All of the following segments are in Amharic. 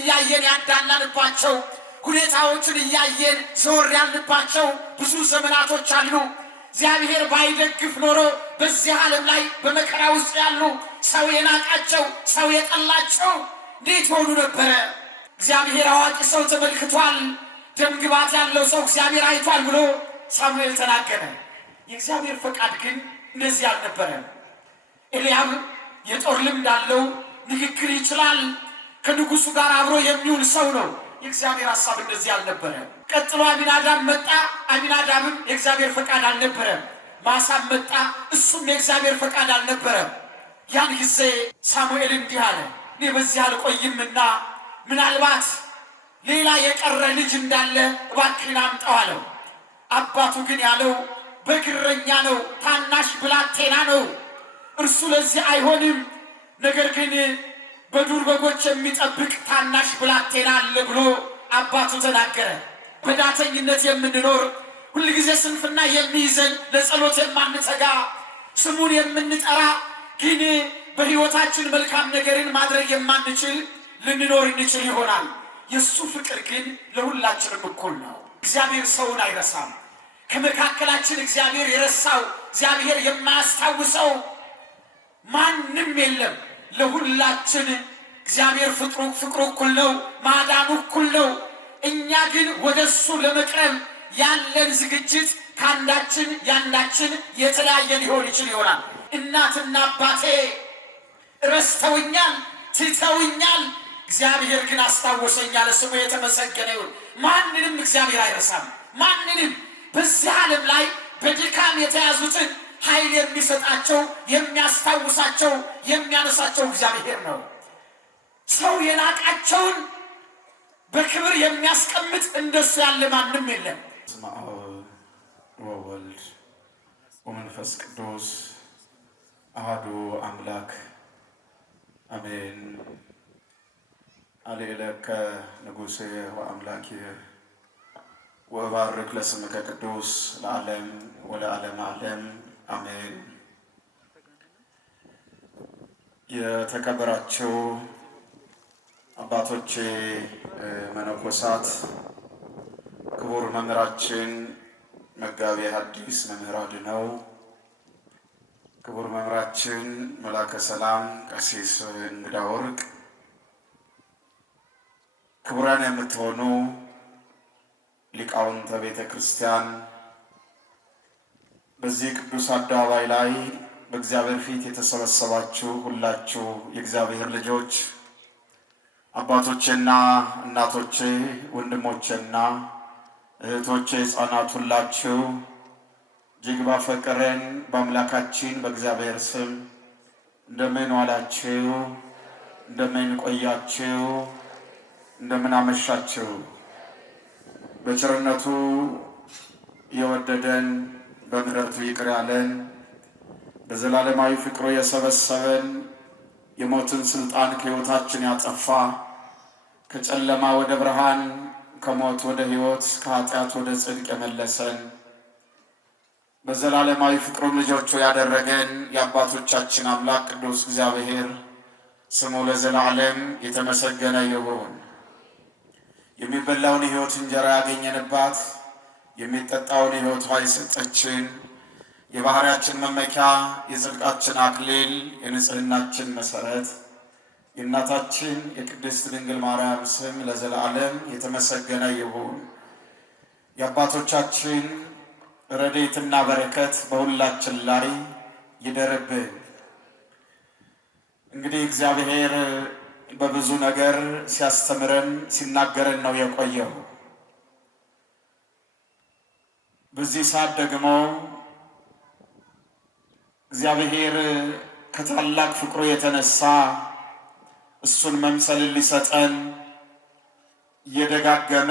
እያየን ያዳላንባቸው ሁኔታዎችን እያየን ዞር ያልንባቸው ብዙ ዘመናቶች አሉ። እግዚአብሔር ባይደግፍ ኖሮ በዚህ ዓለም ላይ በመከራ ውስጥ ያሉ ሰው የናቃቸው ሰው የጠላቸው እንዴት ሆኑ ነበረ? እግዚአብሔር አዋቂ ሰው ተመልክቷል፣ ደም ግባት ያለው ሰው እግዚአብሔር አይቷል ብሎ ሳሙኤል ተናገረ። የእግዚአብሔር ፈቃድ ግን እንደዚህ አልነበረም። ኤልያብ የጦር ልምድ አለው፣ ንግግር ይችላል፣ ከንጉሱ ጋር አብሮ የሚውል ሰው ነው። የእግዚአብሔር ሐሳብ እንደዚህ አልነበረም። ቀጥሎ አሚናዳብ መጣ። አሚናዳብም የእግዚአብሔር ፈቃድ አልነበረም። ማሳም መጣ፣ እሱም የእግዚአብሔር ፈቃድ አልነበረም። ያን ጊዜ ሳሙኤል እንዲህ አለ፣ እኔ በዚህ አልቆይምና ምናልባት ሌላ የቀረ ልጅ እንዳለ እባክህን አምጣው አለው። አባቱ ግን ያለው በግረኛ ነው፣ ታናሽ ብላቴና ነው፣ እርሱ ለዚህ አይሆንም። ነገር ግን በዱር በጎች የሚጠብቅ ታናሽ ብላቴና አለ ብሎ አባቱ ተናገረ። በዳተኝነት የምንኖር ሁልጊዜ ስንፍና የሚይዘን ለጸሎት የማንተጋ ስሙን የምንጠራ ግን በሕይወታችን መልካም ነገርን ማድረግ የማንችል ልንኖር እንችል ይሆናል። የእሱ ፍቅር ግን ለሁላችንም እኩል ነው። እግዚአብሔር ሰውን አይረሳም። ከመካከላችን እግዚአብሔር የረሳው እግዚአብሔር የማያስታውሰው ማንም የለም። ለሁላችን እግዚአብሔር ፍቅሩ እኩል ነው፣ ማዳኑ እኩል ነው። እኛ ግን ወደሱ ለመቅረብ ያለን ዝግጅት ከአንዳችን ያንዳችን የተለያየ ሊሆን ይችል ይሆናል። እናትና አባቴ ረስተውኛል፣ ትተውኛል፣ እግዚአብሔር ግን አስታወሰኛል። ስሙ የተመሰገነ ይሁን። ማንንም እግዚአብሔር አይረሳም። ማንንም በዚህ ዓለም ላይ በድካም የተያዙትን ኃይል የሚሰጣቸው የሚያስታውሳቸው የሚያነሳቸው እግዚአብሔር ነው። ሰው የናቃቸውን በክብር የሚያስቀምጥ እንደሱ ያለ ማንም የለም። በስመ አብ ወወልድ ወመንፈስ ቅዱስ አሐዱ አምላክ አሜን። አሌለከ ንጉሴ ወአምላኬ ወባርክ ለስምከ ቅዱስ ለዓለም ወለዓለመ ዓለም አሜን። የተከበራችሁ አባቶቼ መነኮሳት፣ ክቡር መምህራችን መጋቤ ሐዲስ መምህር አድነው፣ ክቡር መምህራችን መላከ ሰላም ቀሲስ እንግዳ ወርቅ፣ ክቡራን የምትሆኑ ሊቃውንተ ቤተ ክርስቲያን፣ በዚህ ቅዱስ አደባባይ ላይ በእግዚአብሔር ፊት የተሰበሰባችሁ ሁላችሁ የእግዚአብሔር ልጆች፣ አባቶቼና እናቶቼ፣ ወንድሞቼና እህቶቼ፣ ሕፃናት ሁላችሁ እጅግ ባፈቀረን በአምላካችን በእግዚአብሔር ስም እንደምን ዋላችሁ? እንደምን ቆያችሁ? እንደምን አመሻችሁ? በቸርነቱ የወደደን በምሕረቱ ይቅር ያለን በዘላለማዊ ፍቅሩ የሰበሰበን የሞትን ስልጣን ከሕይወታችን ያጠፋ ከጨለማ ወደ ብርሃን ከሞት ወደ ሕይወት ከኃጢአት ወደ ጽድቅ የመለሰን በዘላለማዊ ፍቅሩም ልጆቹ ያደረገን የአባቶቻችን አምላክ ቅዱስ እግዚአብሔር ስሙ ለዘላለም የተመሰገነ ይሁን። የሚበላውን የሕይወት እንጀራ ያገኘንባት የሚጠጣውን የሕይወት ውሃ የሰጠችን የባህሪያችን መመኪያ የጽድቃችን አክሊል የንጽህናችን መሰረት የእናታችን የቅድስት ድንግል ማርያም ስም ለዘላለም የተመሰገነ ይሁን። የአባቶቻችን ረድኤትና በረከት በሁላችን ላይ ይደርብን። እንግዲህ እግዚአብሔር በብዙ ነገር ሲያስተምረን ሲናገረን ነው የቆየው። በዚህ ሰዓት ደግሞ እግዚአብሔር ከታላቅ ፍቅሩ የተነሳ እሱን መምሰልን ሊሰጠን እየደጋገመ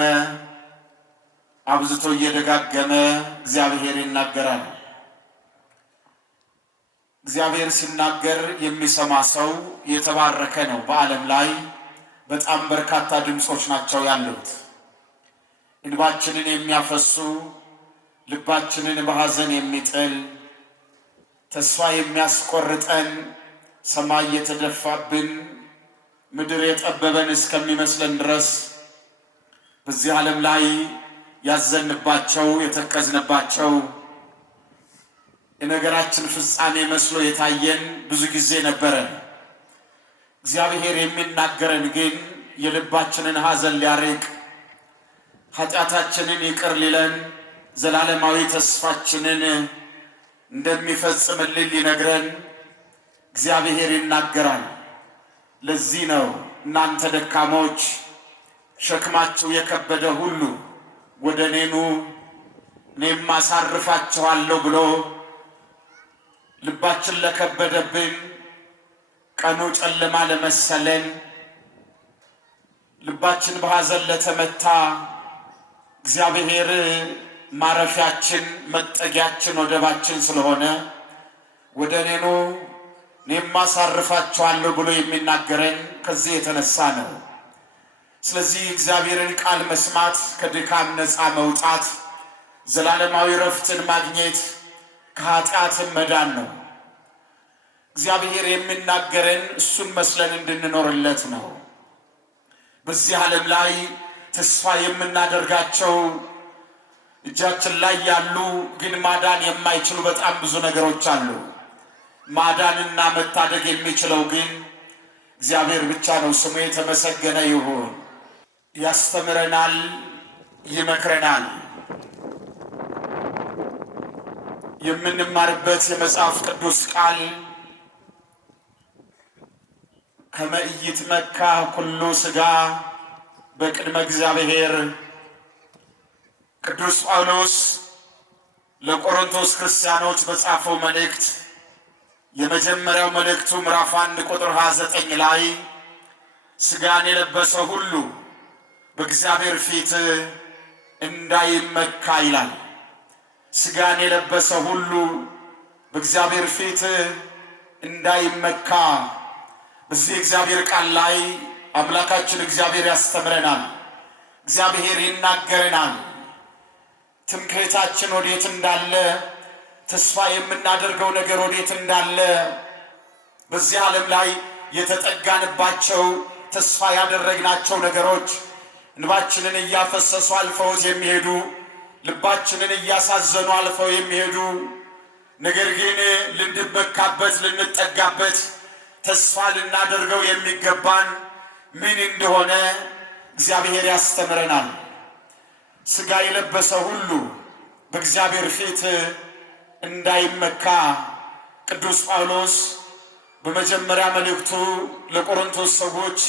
አብዝቶ እየደጋገመ እግዚአብሔር ይናገራል። እግዚአብሔር ሲናገር የሚሰማ ሰው የተባረከ ነው። በዓለም ላይ በጣም በርካታ ድምጾች ናቸው ያሉት። እንባችንን የሚያፈሱ፣ ልባችንን በሐዘን የሚጥል፣ ተስፋ የሚያስቆርጠን፣ ሰማይ የተደፋብን፣ ምድር የጠበበን እስከሚመስለን ድረስ በዚህ ዓለም ላይ ያዘንባቸው የተከዝንባቸው የነገራችን ፍጻሜ መስሎ የታየን ብዙ ጊዜ ነበረ። እግዚአብሔር የሚናገረን ግን የልባችንን ሐዘን ሊያርቅ ኃጢአታችንን ይቅር ሊለን ዘላለማዊ ተስፋችንን እንደሚፈጽምልን ሊነግረን እግዚአብሔር ይናገራል። ለዚህ ነው እናንተ ደካሞች ሸክማችሁ የከበደ ሁሉ ወደ እኔ ኑ እኔም አሳርፋችኋለሁ ብሎ ልባችን ለከበደብን ቀኑ ጨለማ ለመሰለን ልባችን በሐዘን ለተመታ እግዚአብሔር ማረፊያችን መጠጊያችን ወደባችን ስለሆነ ወደ እኔ ኑ እኔም አሳርፋችኋለሁ ብሎ የሚናገረን ከዚህ የተነሳ ነው። ስለዚህ እግዚአብሔርን ቃል መስማት ከድካም ነፃ መውጣት ዘላለማዊ ረፍትን ማግኘት ከኃጢአትም መዳን ነው። እግዚአብሔር የሚናገረን እሱን መስለን እንድንኖርለት ነው። በዚህ ዓለም ላይ ተስፋ የምናደርጋቸው እጃችን ላይ ያሉ ግን ማዳን የማይችሉ በጣም ብዙ ነገሮች አሉ። ማዳንና መታደግ የሚችለው ግን እግዚአብሔር ብቻ ነው። ስሙ የተመሰገነ ይሁን። ያስተምረናል፣ ይመክረናል። የምንማርበት የመጽሐፍ ቅዱስ ቃል ከመ ኢይትመካ ኩሉ ሥጋ በቅድመ እግዚአብሔር ቅዱስ ጳውሎስ ለቆሮንቶስ ክርስቲያኖች በጻፈው መልእክት የመጀመሪያው መልእክቱ ምዕራፍ 1 ቁጥር 29 ላይ ሥጋን የለበሰ ሁሉ በእግዚአብሔር ፊት እንዳይመካ ይላል። ሥጋን የለበሰ ሁሉ በእግዚአብሔር ፊት እንዳይመካ በዚህ እግዚአብሔር ቃል ላይ አምላካችን እግዚአብሔር ያስተምረናል። እግዚአብሔር ይናገረናል። ትምክህታችን ወዴት እንዳለ፣ ተስፋ የምናደርገው ነገር ወዴት እንዳለ፣ በዚህ ዓለም ላይ የተጠጋንባቸው ተስፋ ያደረግናቸው ነገሮች እንባችንን እያፈሰሱ አልፈውት የሚሄዱ ልባችንን እያሳዘኑ አልፈው የሚሄዱ ነገር ግን ልንመካበት ልንጠጋበት ተስፋ ልናደርገው የሚገባን ምን እንደሆነ እግዚአብሔር ያስተምረናል። ሥጋ የለበሰ ሁሉ በእግዚአብሔር ፊት እንዳይመካ ቅዱስ ጳውሎስ በመጀመሪያ መልእክቱ ለቆሮንቶስ ሰዎች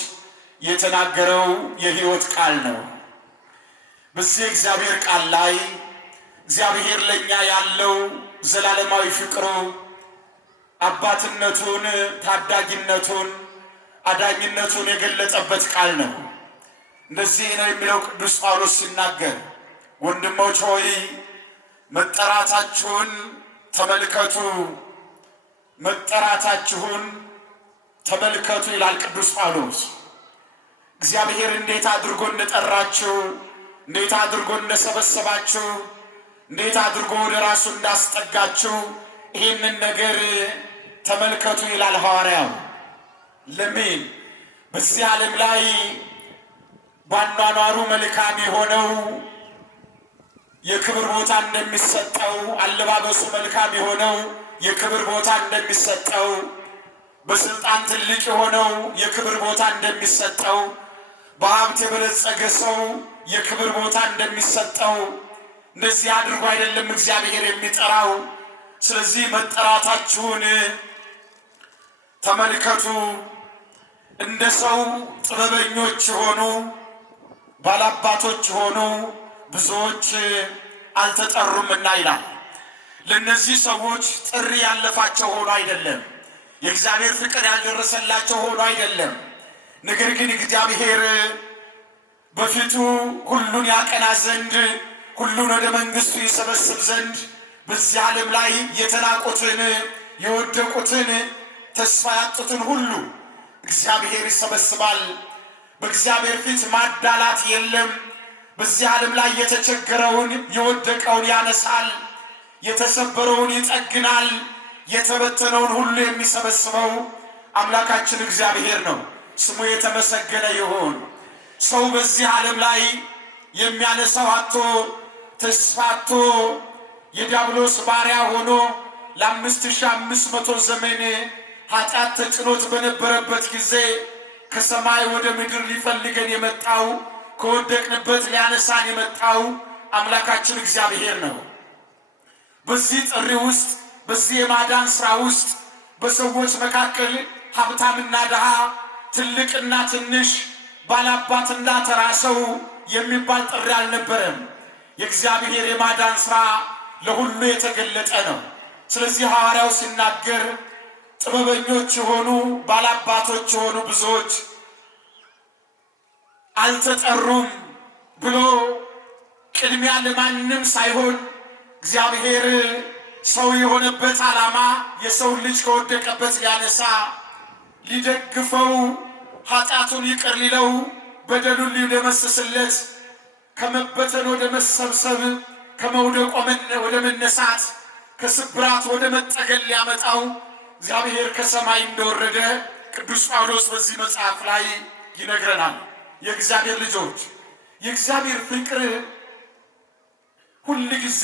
የተናገረው የሕይወት ቃል ነው። በዚህ እግዚአብሔር ቃል ላይ እግዚአብሔር ለኛ ያለው ዘላለማዊ ፍቅሩ፣ አባትነቱን፣ ታዳጊነቱን፣ አዳኝነቱን የገለጸበት ቃል ነው። እንደዚህ ነው የሚለው ቅዱስ ጳውሎስ ሲናገር፣ ወንድሞች ሆይ መጠራታችሁን ተመልከቱ፣ መጠራታችሁን ተመልከቱ ይላል ቅዱስ ጳውሎስ። እግዚአብሔር እንዴት አድርጎ እንደጠራችሁ፣ እንዴት አድርጎ እንደሰበሰባችሁ፣ እንዴት አድርጎ ወደ ራሱ እንዳስጠጋችሁ ይህንን ነገር ተመልከቱ ይላል ሐዋርያው። ለምን? በዚህ ዓለም ላይ ባኗኗሩ መልካም የሆነው የክብር ቦታ እንደሚሰጠው፣ አለባበሱ መልካም የሆነው የክብር ቦታ እንደሚሰጠው፣ በስልጣን ትልቅ የሆነው የክብር ቦታ እንደሚሰጠው፣ በሀብት የበለጸገ ሰው የክብር ቦታ እንደሚሰጠው እንደዚህ አድርጎ አይደለም እግዚአብሔር የሚጠራው። ስለዚህ መጠራታችሁን ተመልከቱ። እንደ ሰው ጥበበኞች የሆኑ ባላባቶች የሆኑ ብዙዎች አልተጠሩምና ይላል። ለእነዚህ ሰዎች ጥሪ ያለፋቸው ሆኖ አይደለም፣ የእግዚአብሔር ፍቅር ያልደረሰላቸው ሆኖ አይደለም። ነገር ግን እግዚአብሔር በፊቱ ሁሉን ያቀና ዘንድ ሁሉን ወደ መንግሥቱ ይሰበስብ ዘንድ በዚህ ዓለም ላይ የተናቁትን የወደቁትን ተስፋ ያጡትን ሁሉ እግዚአብሔር ይሰበስባል። በእግዚአብሔር ፊት ማዳላት የለም። በዚህ ዓለም ላይ የተቸገረውን የወደቀውን ያነሳል፣ የተሰበረውን ይጠግናል። የተበተነውን ሁሉ የሚሰበስበው አምላካችን እግዚአብሔር ነው። ስሙ የተመሰገነ ይሁን። ሰው በዚህ ዓለም ላይ የሚያነሳው አጥቶ ተስፋ አጥቶ የዲያብሎስ ባሪያ ሆኖ ለ5500 ዘመን ኃጢአት ተጭኖት በነበረበት ጊዜ ከሰማይ ወደ ምድር ሊፈልገን የመጣው ከወደቅንበት ሊያነሳን የመጣው አምላካችን እግዚአብሔር ነው። በዚህ ጥሪ ውስጥ በዚህ የማዳን ሥራ ውስጥ በሰዎች መካከል ሀብታምና ድሃ፣ ትልቅና ትንሽ፣ ባላባትና ተራ ሰው የሚባል ጥሪ አልነበረም። የእግዚአብሔር የማዳን ሥራ ለሁሉ የተገለጠ ነው። ስለዚህ ሐዋርያው ሲናገር ጥበበኞች የሆኑ ባላባቶች የሆኑ ብዙዎች አልተጠሩም ብሎ ቅድሚያ ለማንም ሳይሆን እግዚአብሔር ሰው የሆነበት ዓላማ የሰው ልጅ ከወደቀበት ሊያነሳ ሊደግፈው ኃጢአቱን ይቅር ሊለው በደሉን ሊደመስስለት ከመበተን ወደ መሰብሰብ ከመውደቅ ወደ መነሳት ከስብራት ወደ መጠገን ሊያመጣው እግዚአብሔር ከሰማይ እንደወረደ ቅዱስ ጳውሎስ በዚህ መጽሐፍ ላይ ይነግረናል። የእግዚአብሔር ልጆች የእግዚአብሔር ፍቅር ሁል ጊዜ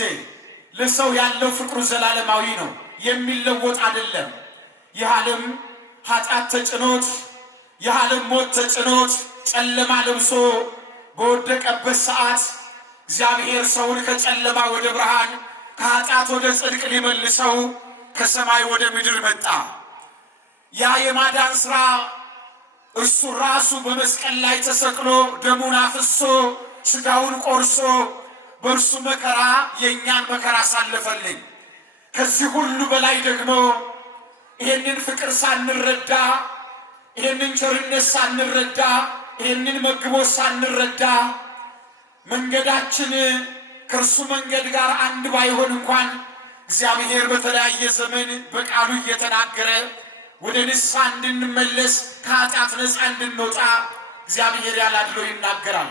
ለሰው ያለው ፍቅሩ ዘላለማዊ ነው፣ የሚለወጥ አይደለም። ይህ ዓለም ኃጢአት ተጭኖት ይህ ዓለም ሞት ተጭኖት ጨለማ ለብሶ በወደቀበት ሰዓት እግዚአብሔር ሰውን ከጨለማ ወደ ብርሃን ከኃጢአት ወደ ጽድቅ ሊመልሰው ከሰማይ ወደ ምድር መጣ። ያ የማዳን ሥራ እርሱ ራሱ በመስቀል ላይ ተሰቅሎ ደሙን አፍሶ ሥጋውን ቆርሶ በእርሱ መከራ የእኛን መከራ አሳለፈልኝ። ከዚህ ሁሉ በላይ ደግሞ ይህንን ፍቅር ሳንረዳ፣ ይህንን ቸርነት ሳንረዳ፣ ይህንን መግቦት ሳንረዳ መንገዳችን ከእርሱ መንገድ ጋር አንድ ባይሆን እንኳን እግዚአብሔር በተለያየ ዘመን በቃሉ እየተናገረ ወደ ንስሐ እንድንመለስ ከኃጢአት ነፃ እንድንወጣ እግዚአብሔር ያላድሎ ይናገራል።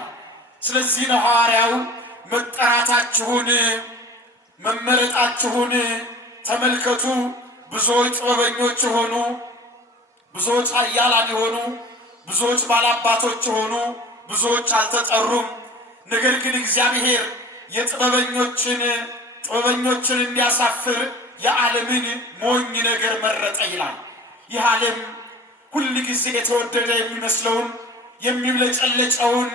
ስለዚህ ነው ሐዋርያው መጠራታችሁን መመረጣችሁን ተመልከቱ። ብዙዎች ጥበበኞች የሆኑ ብዙዎች ኃያላን የሆኑ ብዙዎች ባላባቶች የሆኑ ብዙዎች አልተጠሩም። ነገር ግን እግዚአብሔር ጥበበኞችን እንዲያሳፍር የዓለምን ሞኝ ነገር መረጠ ይላል። ይህ ዓለም ሁል ጊዜ የተወደደ የሚመስለውን የሚብለጨለጨውን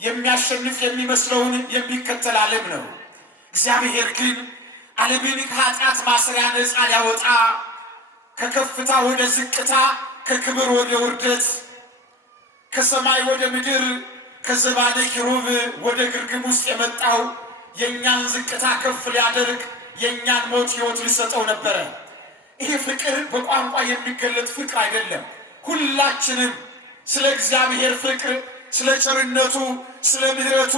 የሚያሸንፍ የሚመስለውን የሚከተል ዓለም ነው። እግዚአብሔር ግን ዓለምን ከኃጢአት ማሰሪያ ነፃ ሊያወጣ ከከፍታ ወደ ዝቅታ ከክብር ወደ ውርደት ከሰማይ ወደ ምድር ከዘባነ ኪሩብ ወደ ግርግም ውስጥ የመጣው የእኛን ዝቅታ ከፍ ሊያደርግ የእኛን ሞት ሕይወት ሊሰጠው ነበረ። ይሄ ፍቅር በቋንቋ የሚገለጥ ፍቅር አይደለም። ሁላችንም ስለ እግዚአብሔር ፍቅር፣ ስለ ቸርነቱ፣ ስለ ምሕረቱ፣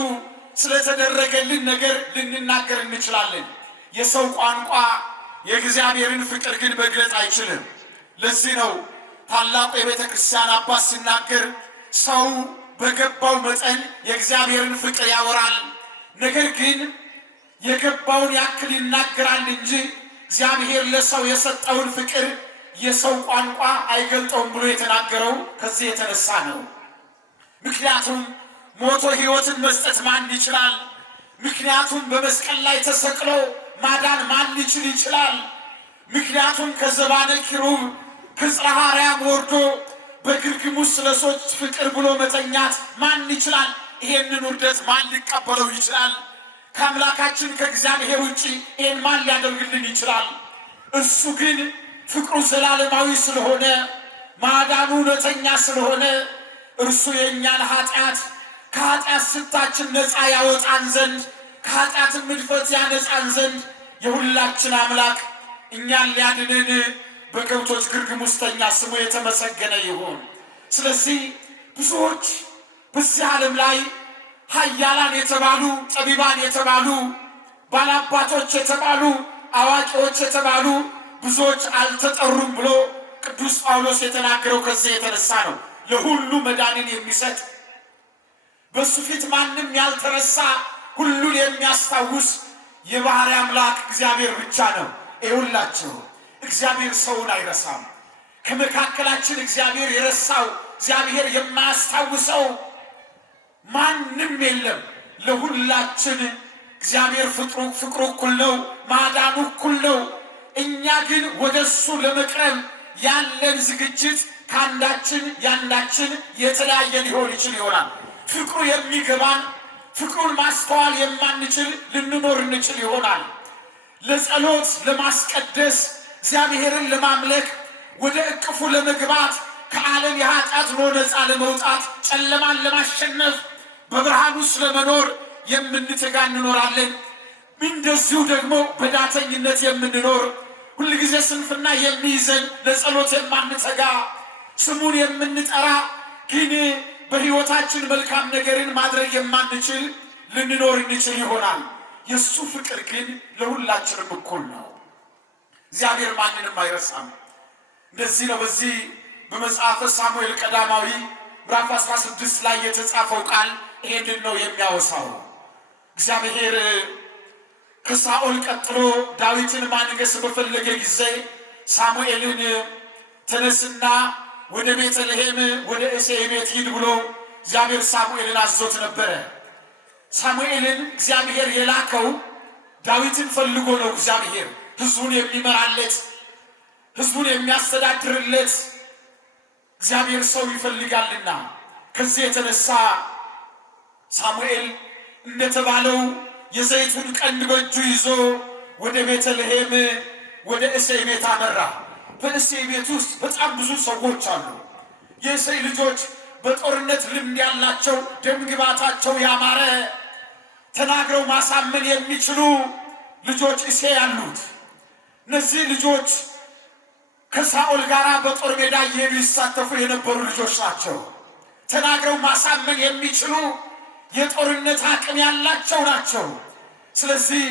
ስለተደረገልን ነገር ልንናገር እንችላለን። የሰው ቋንቋ የእግዚአብሔርን ፍቅር ግን መግለጽ አይችልም። ለዚህ ነው ታላቁ የቤተ ክርስቲያን አባት ሲናገር ሰው በገባው መጠን የእግዚአብሔርን ፍቅር ያወራል፣ ነገር ግን የገባውን ያክል ይናገራል እንጂ እግዚአብሔር ለሰው የሰጠውን ፍቅር የሰው ቋንቋ አይገልጠውም ብሎ የተናገረው ከዚህ የተነሳ ነው። ምክንያቱም ሞቶ ሕይወትን መስጠት ማን ይችላል? ምክንያቱም በመስቀል ላይ ተሰቅሎ ማዳን ማን ሊችል ይችላል? ምክንያቱም ከዘባነ ኪሩብ ከጽርሐ አርያም ወርዶ በግርግም ውስጥ ለሰዎች ፍቅር ብሎ መተኛት ማን ይችላል? ይሄንን ውርደት ማን ሊቀበለው ይችላል? ከአምላካችን ከእግዚአብሔር ውጭ ይህን ማን ሊያደርግልን ይችላል? እሱ ግን ፍቅሩ ዘላለማዊ ስለሆነ ማዳኑ እውነተኛ ስለሆነ እርሱ የእኛን ኃጢአት ከኃጢአት ስታችን ነፃ ያወጣን ዘንድ ከኃጢአትን ምድፈት ያነፃን ዘንድ የሁላችን አምላክ እኛን ሊያድንን በከብቶች ግርግም ውስጥ ተኛ። ስሙ የተመሰገነ ይሁን። ስለዚህ ብዙዎች በዚህ ዓለም ላይ ኃያላን የተባሉ ጠቢባን የተባሉ ባላባቶች የተባሉ አዋቂዎች የተባሉ ብዙዎች አልተጠሩም ብሎ ቅዱስ ጳውሎስ የተናገረው ከዚህ የተነሳ ነው። ለሁሉ መዳንን የሚሰጥ በሱ ፊት ማንም ያልተረሳ ሁሉን የሚያስታውስ የባህሪ አምላክ እግዚአብሔር ብቻ ነው። ይሁላችሁ እግዚአብሔር ሰውን አይረሳም። ከመካከላችን እግዚአብሔር የረሳው እግዚአብሔር የማያስታውሰው ማንም የለም። ለሁላችን እግዚአብሔር ፍቅሩ እኩል ነው፣ ማዳኑ እኩል ነው። እኛ ግን ወደሱ ለመቅረብ ያለን ዝግጅት ከአንዳችን ያንዳችን የተለያየ ሊሆን ይሆናል። ፍቅሩ የሚገባን ፍቅሩን ማስተዋል የማንችል ልንኖር እንችል ይሆናል። ለጸሎት ለማስቀደስ እግዚአብሔርን ለማምለክ ወደ እቅፉ ለመግባት ከዓለም የኃጢአት ነፃ ለመውጣት ጨለማን ለማሸነፍ በብርሃን ውስጥ ለመኖር የምንተጋ እንኖራለን። እንደዚሁ ደግሞ በዳተኝነት የምንኖር ሁልጊዜ ስንፍና የሚይዘን ለጸሎት የማንተጋ ስሙን የምንጠራ ግን በሕይወታችን መልካም ነገርን ማድረግ የማንችል ልንኖር እንችል ይሆናል። የእሱ ፍቅር ግን ለሁላችንም እኩል ነው። እግዚአብሔር ማንንም አይረሳም። እንደዚህ ነው በዚህ በመጽሐፈ ሳሙኤል ቀዳማዊ ምዕራፍ 16 ላይ የተጻፈው ቃል ይሄንን ነው የሚያወሳው። እግዚአብሔር ከሳኦል ቀጥሎ ዳዊትን ማንገስ በፈለገ ጊዜ ሳሙኤልን ተነስና ወደ ቤተልሔም ወደ እሴይ ቤት ሂድ ብሎ እግዚአብሔር ሳሙኤልን አዞት ነበረ። ሳሙኤልን እግዚአብሔር የላከው ዳዊትን ፈልጎ ነው። እግዚአብሔር ሕዝቡን የሚመራለት ሕዝቡን የሚያስተዳድርለት እግዚአብሔር ሰው ይፈልጋልና ከዚህ የተነሳ ሳሙኤል እንደተባለው የዘይቱን ቀንድ በእጁ ይዞ ወደ ቤተልሔም ወደ እሴይ ቤት አመራ። በእሴይ ቤት ውስጥ በጣም ብዙ ሰዎች አሉ። የእሴይ ልጆች በጦርነት ልምድ ያላቸው፣ ደምግባታቸው ያማረ፣ ተናግረው ማሳመን የሚችሉ ልጆች እሴይ ያሉት። እነዚህ ልጆች ከሳኦል ጋር በጦር ሜዳ እየሄዱ ይሳተፉ የነበሩ ልጆች ናቸው። ተናግረው ማሳመን የሚችሉ የጦርነት አቅም ያላቸው ናቸው። ስለዚህ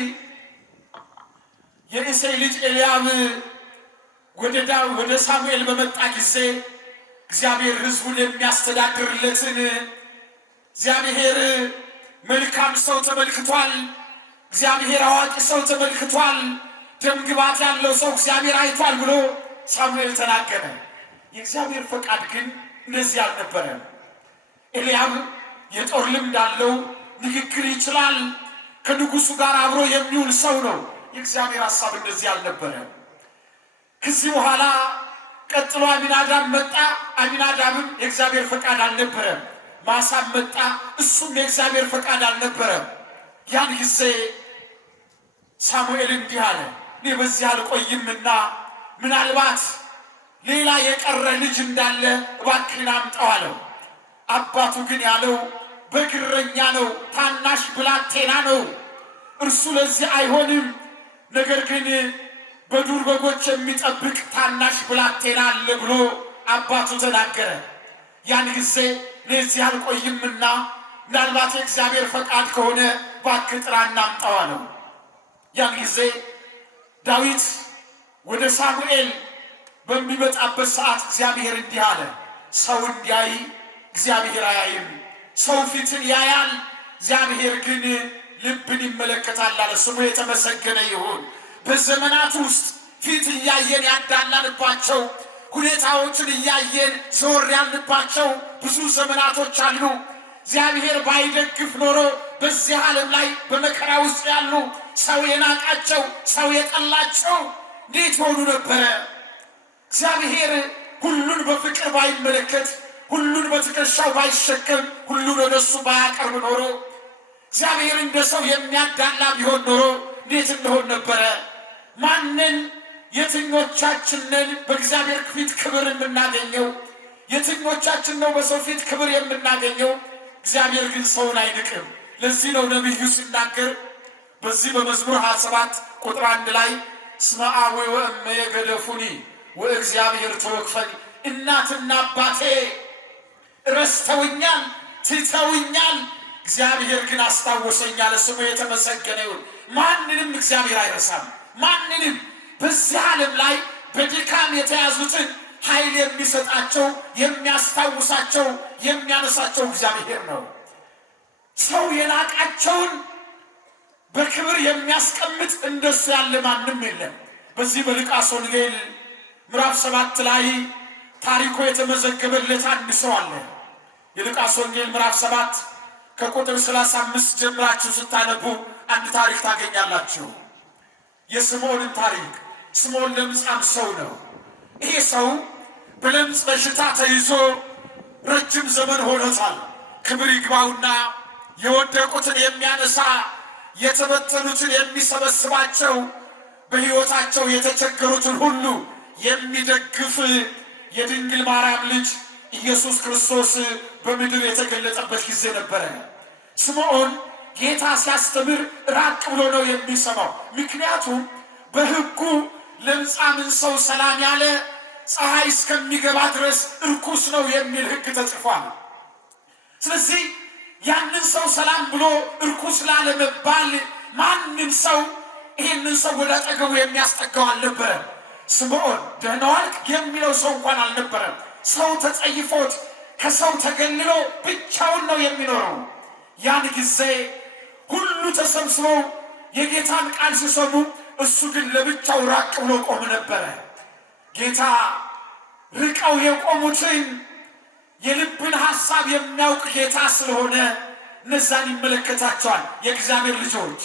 የእሴይ ልጅ ኤልያብ ወደ ሳሙኤል በመጣ ጊዜ እግዚአብሔር ሕዝቡን የሚያስተዳድርለትን እግዚአብሔር መልካም ሰው ተመልክቷል። እግዚአብሔር አዋቂ ሰው ተመልክቷል። ደምግባት ያለው ሰው እግዚአብሔር አይቷል ብሎ ሳሙኤል ተናገረ። የእግዚአብሔር ፈቃድ ግን እንደዚህ አልነበረም። ኤልያብ የጦር ልምድ አለው፣ ንግግር ይችላል፣ ከንጉሱ ጋር አብሮ የሚውል ሰው ነው። የእግዚአብሔር ሐሳብ እንደዚህ አልነበረም። ከዚህ በኋላ ቀጥሎ አሚናዳብ መጣ። አሚናዳብም የእግዚአብሔር ፈቃድ አልነበረም። ማሳም መጣ፣ እሱም የእግዚአብሔር ፈቃድ አልነበረም። ያን ጊዜ ሳሙኤል እንዲህ አለ፣ እኔ በዚህ አልቆይምና ምናልባት ሌላ የቀረ ልጅ እንዳለ እባክህን አምጣው አለው። አባቱ ግን ያለው በግረኛ ነው፣ ታናሽ ብላቴና ነው፣ እርሱ ለዚህ አይሆንም። ነገር ግን በዱር በጎች የሚጠብቅ ታናሽ ብላቴና አለ ብሎ አባቱ ተናገረ። ያን ጊዜ እኔ እዚህ አልቆይምና ምናልባት የእግዚአብሔር ፈቃድ ከሆነ እባክህ ጥራና አምጣው አለው። ያን ጊዜ ዳዊት ወደ ሳሙኤል በሚመጣበት ሰዓት እግዚአብሔር እንዲህ አለ፣ ሰው እንዲያይ እግዚአብሔር አያይም። ሰው ፊትን ያያል፣ እግዚአብሔር ግን ልብን ይመለከታል አለ። ስሙ የተመሰገነ ይሁን። በዘመናት ውስጥ ፊት እያየን ያዳላንባቸው፣ ሁኔታዎችን እያየን ዞር ያልንባቸው ብዙ ዘመናቶች አሉ። እግዚአብሔር ባይደግፍ ኖሮ በዚህ ዓለም ላይ በመከራ ውስጥ ያሉ ሰው የናቃቸው፣ ሰው የጠላቸው እንዴት ሆኑ ነበረ? እግዚአብሔር ሁሉን በፍቅር ባይመለከት፣ ሁሉን በትከሻው ባይሸከም፣ ሁሉን ወደሱ ባያቀርብ ኖሮ፣ እግዚአብሔር እንደ ሰው የሚያዳላ ቢሆን ኖሮ እንዴት እንሆን ነበረ? ማንን የትኞቻችንን በእግዚአብሔር ፊት ክብር የምናገኘው? የትኞቻችን ነው በሰው ፊት ክብር የምናገኘው? እግዚአብሔር ግን ሰውን አይንቅም። ለዚህ ነው ነቢዩ ሲናገር በዚህ በመዝሙር 27 ቁጥር 1 ላይ እስመ አቡየ ወእመየ ገደፉኒ ወእግዚአብሔር ተወክፈኒ፣ እናትና አባቴ ረስተውኛል፣ ትተውኛል፣ እግዚአብሔር ግን አስታወሰኛል። ስሙ የተመሰገነ ይሁን። ማንንም እግዚአብሔር አይረሳም። ማንንም በዚህ ዓለም ላይ በድካም የተያዙትን ኃይል የሚሰጣቸው፣ የሚያስታውሳቸው፣ የሚያነሳቸው እግዚአብሔር ነው። ሰው የናቃቸውን በክብር የሚያስቀምጥ እንደሱ ያለ ማንም የለም። በዚህ በሉቃስ ወንጌል ምዕራፍ 7 ላይ ታሪኩ የተመዘገበለት አንድ ሰው አለ። የሉቃስ ወንጌል ምዕራፍ 7 ከቁጥር 35 ጀምራችሁ ስታነቡ አንድ ታሪክ ታገኛላችሁ። የስምዖንን ታሪክ። ስምዖን ለምጻም ሰው ነው። ይሄ ሰው በለምጽ በሽታ ተይዞ ረጅም ዘመን ሆኖታል። ክብር ይግባውና የወደቁትን የሚያነሳ የተበተኑትን የሚሰበስባቸው በሕይወታቸው የተቸገሩትን ሁሉ የሚደግፍ የድንግል ማርያም ልጅ ኢየሱስ ክርስቶስ በምድር የተገለጠበት ጊዜ ነበረ። ስምዖን ጌታ ሲያስተምር ራቅ ብሎ ነው የሚሰማው። ምክንያቱም በሕጉ ለምጻምን ሰው ሰላም ያለ ፀሐይ እስከሚገባ ድረስ እርኩስ ነው የሚል ሕግ ተጽፏል። ስለዚህ ያንን ሰው ሰላም ብሎ እርኩስ ላለመባል ማንም ሰው ይህንን ሰው ወደ አጠገቡ የሚያስጠጋው አልነበረም። ስምዖን ደህና ዋልክ የሚለው ሰው እንኳን አልነበረም። ሰው ተጸይፎት ከሰው ተገልሎ ብቻውን ነው የሚኖረው። ያን ጊዜ ሁሉ ተሰብስበው የጌታን ቃል ሲሰሙ፣ እሱ ግን ለብቻው ራቅ ብሎ ቆም ነበረ። ጌታ ርቀው የቆሙትን የልብን ሐሳብ የሚያውቅ ጌታ ስለሆነ እነዛን ይመለከታቸዋል። የእግዚአብሔር ልጆች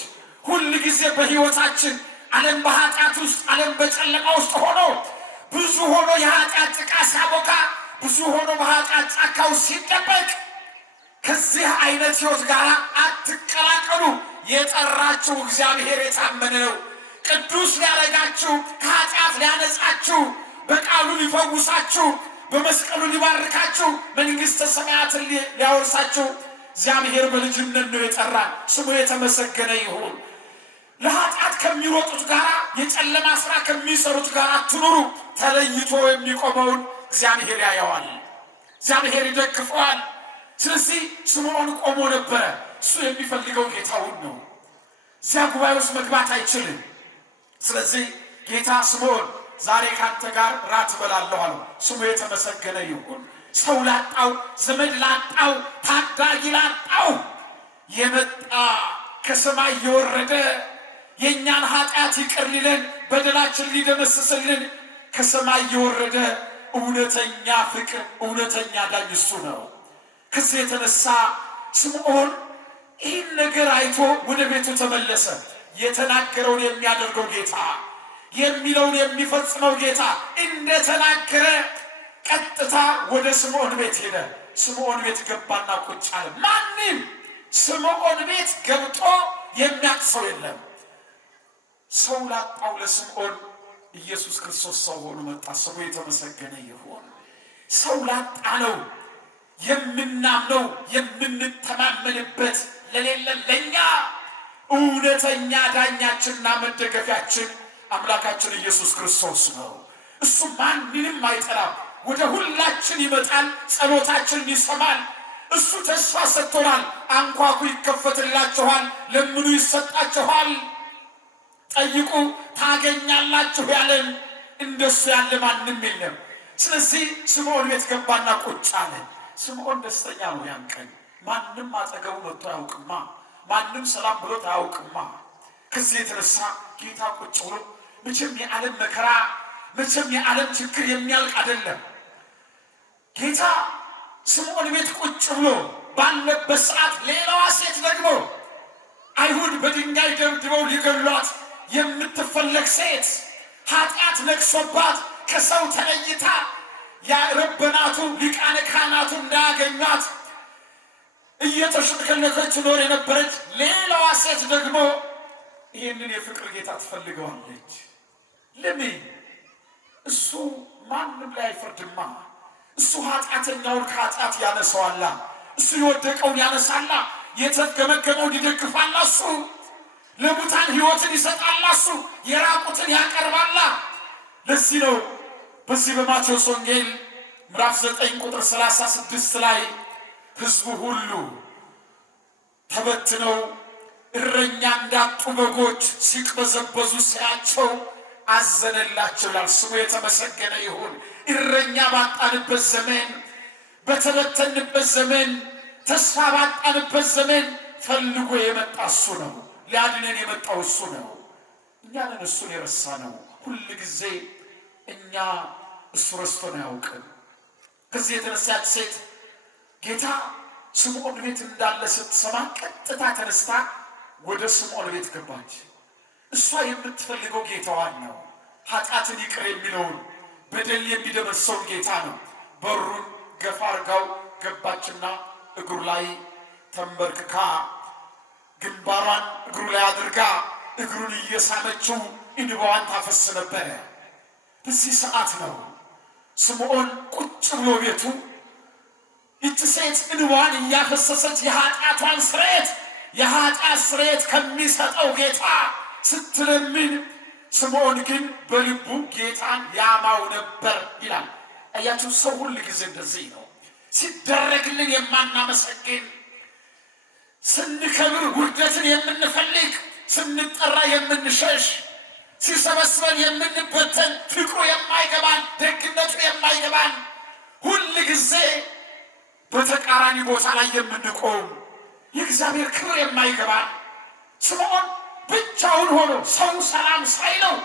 ሁል ጊዜ በሕይወታችን ዓለም በኃጢአት ውስጥ ዓለም በጨለማ ውስጥ ብዙ ሆኖ የኃጢአት ጭቃ ሲያቦካ ብዙ ሆኖ በኃጢአት ጫካው ሲደበቅ ከዚህ አይነት ሕይወት ጋር አትቀላቀሉ። የጠራችሁ እግዚአብሔር የታመነ ነው። ቅዱስ ሊያረጋችሁ፣ ከኃጢአት ሊያነጻችሁ፣ በቃሉ ሊፈውሳችሁ፣ በመስቀሉ ሊባርካችሁ፣ መንግሥተ ሰማያትን ሊያወርሳችሁ እግዚአብሔር በልጅነት ነው የጠራን። ስሙ የተመሰገነ ይሁን። ለኃጢአት ከሚሮጡት ጋር የጨለማ ሥራ ከሚሰሩት ጋር አትኑሩ። ተለይቶ የሚቆመውን እግዚአብሔር ያየዋል፣ እግዚአብሔር ይደግፈዋል። ስለዚህ ስምዖን ቆሞ ነበረ። እሱ የሚፈልገው ጌታውን ነው። እዚያ ጉባኤ ውስጥ መግባት አይችልም። ስለዚህ ጌታ ስምዖን ዛሬ ካንተ ጋር ራት እበላለሁ አለው። ስሙ የተመሰገነ ይሁን። ሰው ላጣው፣ ዘመድ ላጣው፣ ታዳጊ ላጣው የመጣ ከሰማይ የወረደ የእኛን ኃጢአት ይቅር ሊለን በደላችን ሊደመስስልን ከሰማይ የወረደ እውነተኛ ፍቅር፣ እውነተኛ ዳኝ እሱ ነው። ከዚህ የተነሳ ስምዖን ይህን ነገር አይቶ ወደ ቤቱ ተመለሰ። የተናገረውን የሚያደርገው ጌታ፣ የሚለውን የሚፈጽመው ጌታ እንደተናገረ ቀጥታ ወደ ስምዖን ቤት ሄደ። ስምዖን ቤት ገባና ቁጭ አለ። ማንም ስምዖን ቤት ገብቶ የሚያውቅ ሰው የለም። ሰው ላጣው ለስምዖን ኢየሱስ ክርስቶስ ሰው ሆኖ መጣ። ስሙ የተመሰገነ ይሁን። ሰው ላጣ ነው የምናምነው የምንተማመንበት ለሌለን ለኛ እውነተኛ ዳኛችንና መደገፊያችን አምላካችን ኢየሱስ ክርስቶስ ነው። እሱ ማንንም አይጠላም። ወደ ሁላችን ይመጣል፣ ጸሎታችንን ይሰማል። እሱ ተስፋ ሰጥቶናል። አንኳኩ ይከፈትላችኋል፣ ለምኑ ይሰጣችኋል፣ ጠይቁ ታገኛላችሁ ያለን እንደሱ ያለ ማንም የለም። ስለዚህ ስምዖን ቤት ገባና ቁጭ አለ። ስምዖን ደስተኛ ነው። ያን ቀን ማንም አጠገቡ መጥቶ አያውቅማ፣ ማንም ሰላም ብሎት አያውቅማ። ከዚህ የተነሳ ጌታ ቁጭ ብሎ መቼም የዓለም መከራ መቼም የዓለም ችግር የሚያልቅ አይደለም። ጌታ ስምዖን ቤት ቁጭ ብሎ ባለበት ሰዓት ሌላዋ ሴት ደግሞ አይሁድ በድንጋይ ደብድበው ሊገሏት የምትፈለግ ሴት ኃጢአት ነግሶባት ከሰው ተለይታ ያረበናቱ ሊቃነ ካህናቱ እንዳያገኟት እየተሽከለከች ኖር የነበረች ሌላዋ ሴት ደግሞ ይህንን የፍቅር ጌታ ትፈልገዋለች። ለምን? እሱ ማንም ላይ አይፈርድማ። እሱ ኃጢአተኛውን ከኃጢአት ያነሳዋላ። እሱ የወደቀውን ያነሳላ። የተገመገመውን ይደግፋላ። እሱ ለሙታን ሕይወትን ይሰጣላ። እሱ የራቁትን ያቀርባላ። ለዚህ ነው በዚህ በማቴዎስ ወንጌል ምዕራፍ 9 ቁጥር 36 ላይ ሕዝቡ ሁሉ ተበትነው እረኛ እንዳጡ በጎች ሲቅበዘበዙ ሲያቸው አዘነላቸው ይላል። ስሙ የተመሰገነ ይሁን። እረኛ ባጣንበት ዘመን፣ በተበተንበት ዘመን፣ ተስፋ ባጣንበት ዘመን ፈልጎ የመጣ እሱ ነው። ሊያድነን የመጣው እሱ ነው። እኛንን እሱን የረሳ ነው። ሁል ጊዜ እኛ እሱ ረስቶን አያውቅም። ከዚህ የተነሳች ሴት ጌታ ስምዖን ቤት እንዳለ ስትሰማ ቀጥታ ተነስታ ወደ ስምዖን ቤት ገባች። እሷ የምትፈልገው ጌታዋን ነው። ኃጢአትን ይቅር የሚለውን በደል የሚደመሰውን ጌታ ነው። በሩን ገፋ አርጋው ገባችና እግሩ ላይ ተንበርክካ ግንባሯን እግሩ ላይ አድርጋ እግሩን እየሳመችው እንባዋን ታፈስ ነበረ። በዚህ ሰዓት ነው ስምዖን ቁጭ ብሎ ቤቱ ይህች ሴት እንባዋን እያፈሰሰች የኃጢአቷን ስርየት ከሚሰጠው ጌታ ስትለምን፣ ስምዖን ግን በልቡ ጌታን ያማው ነበር ይላል። አያችሁ፣ ሰው ሁል ጊዜ እንደዚህ ነው። ሲደረግልን የማናመሰግን፣ ስንከብር ውርደትን የምንፈልግ፣ ስንጠራ የምንሸሽ፣ ሲሰበስበን የምንበተን፣ ፍቅሩ የማይገባን፣ ደግነቱ የማይገባን፣ ሁል ጊዜ በተቃራኒ ቦታ ላይ የምንቆም፣ የእግዚአብሔር ክብር የማይገባን ስምዖን ብቻውን ሆኖ ሰው ሰላም ሳይለው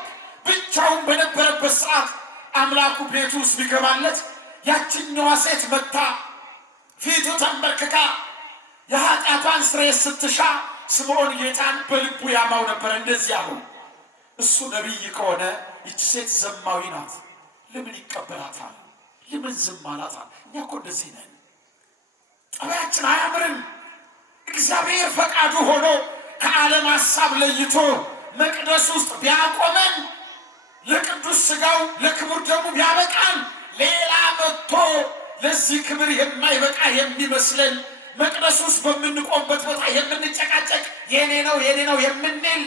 ብቻውን በነበረበት ሰዓት አምላኩ ቤቱ ውስጥ ቢገባለት ያችኛዋ ሴት መጥታ ፊቱ ተንበርክካ የኃጢአቷን ስርየት ስትሻ ስምዖን ጌታን በልቡ ያማው ነበር። እንደዚህ አለው፣ እሱ ነቢይ ከሆነ ይች ሴት ዘማዊ ናት፣ ለምን ይቀበላታል? ለምን ዝም አላታል? እኛ እኮ እንደዚህ ነን። ጠባያችን አያምርም። እግዚአብሔር ፈቃዱ ሆኖ ከዓለም ሐሳብ ለይቶ መቅደስ ውስጥ ቢያቆመን፣ ለቅዱስ ሥጋው ለክቡር ደሙ ቢያበቃን፣ ሌላ መጥቶ ለዚህ ክብር የማይበቃ የሚመስለን መቅደስ ውስጥ በምንቆምበት ቦታ የምንጨቃጨቅ የኔ ነው የምንል፣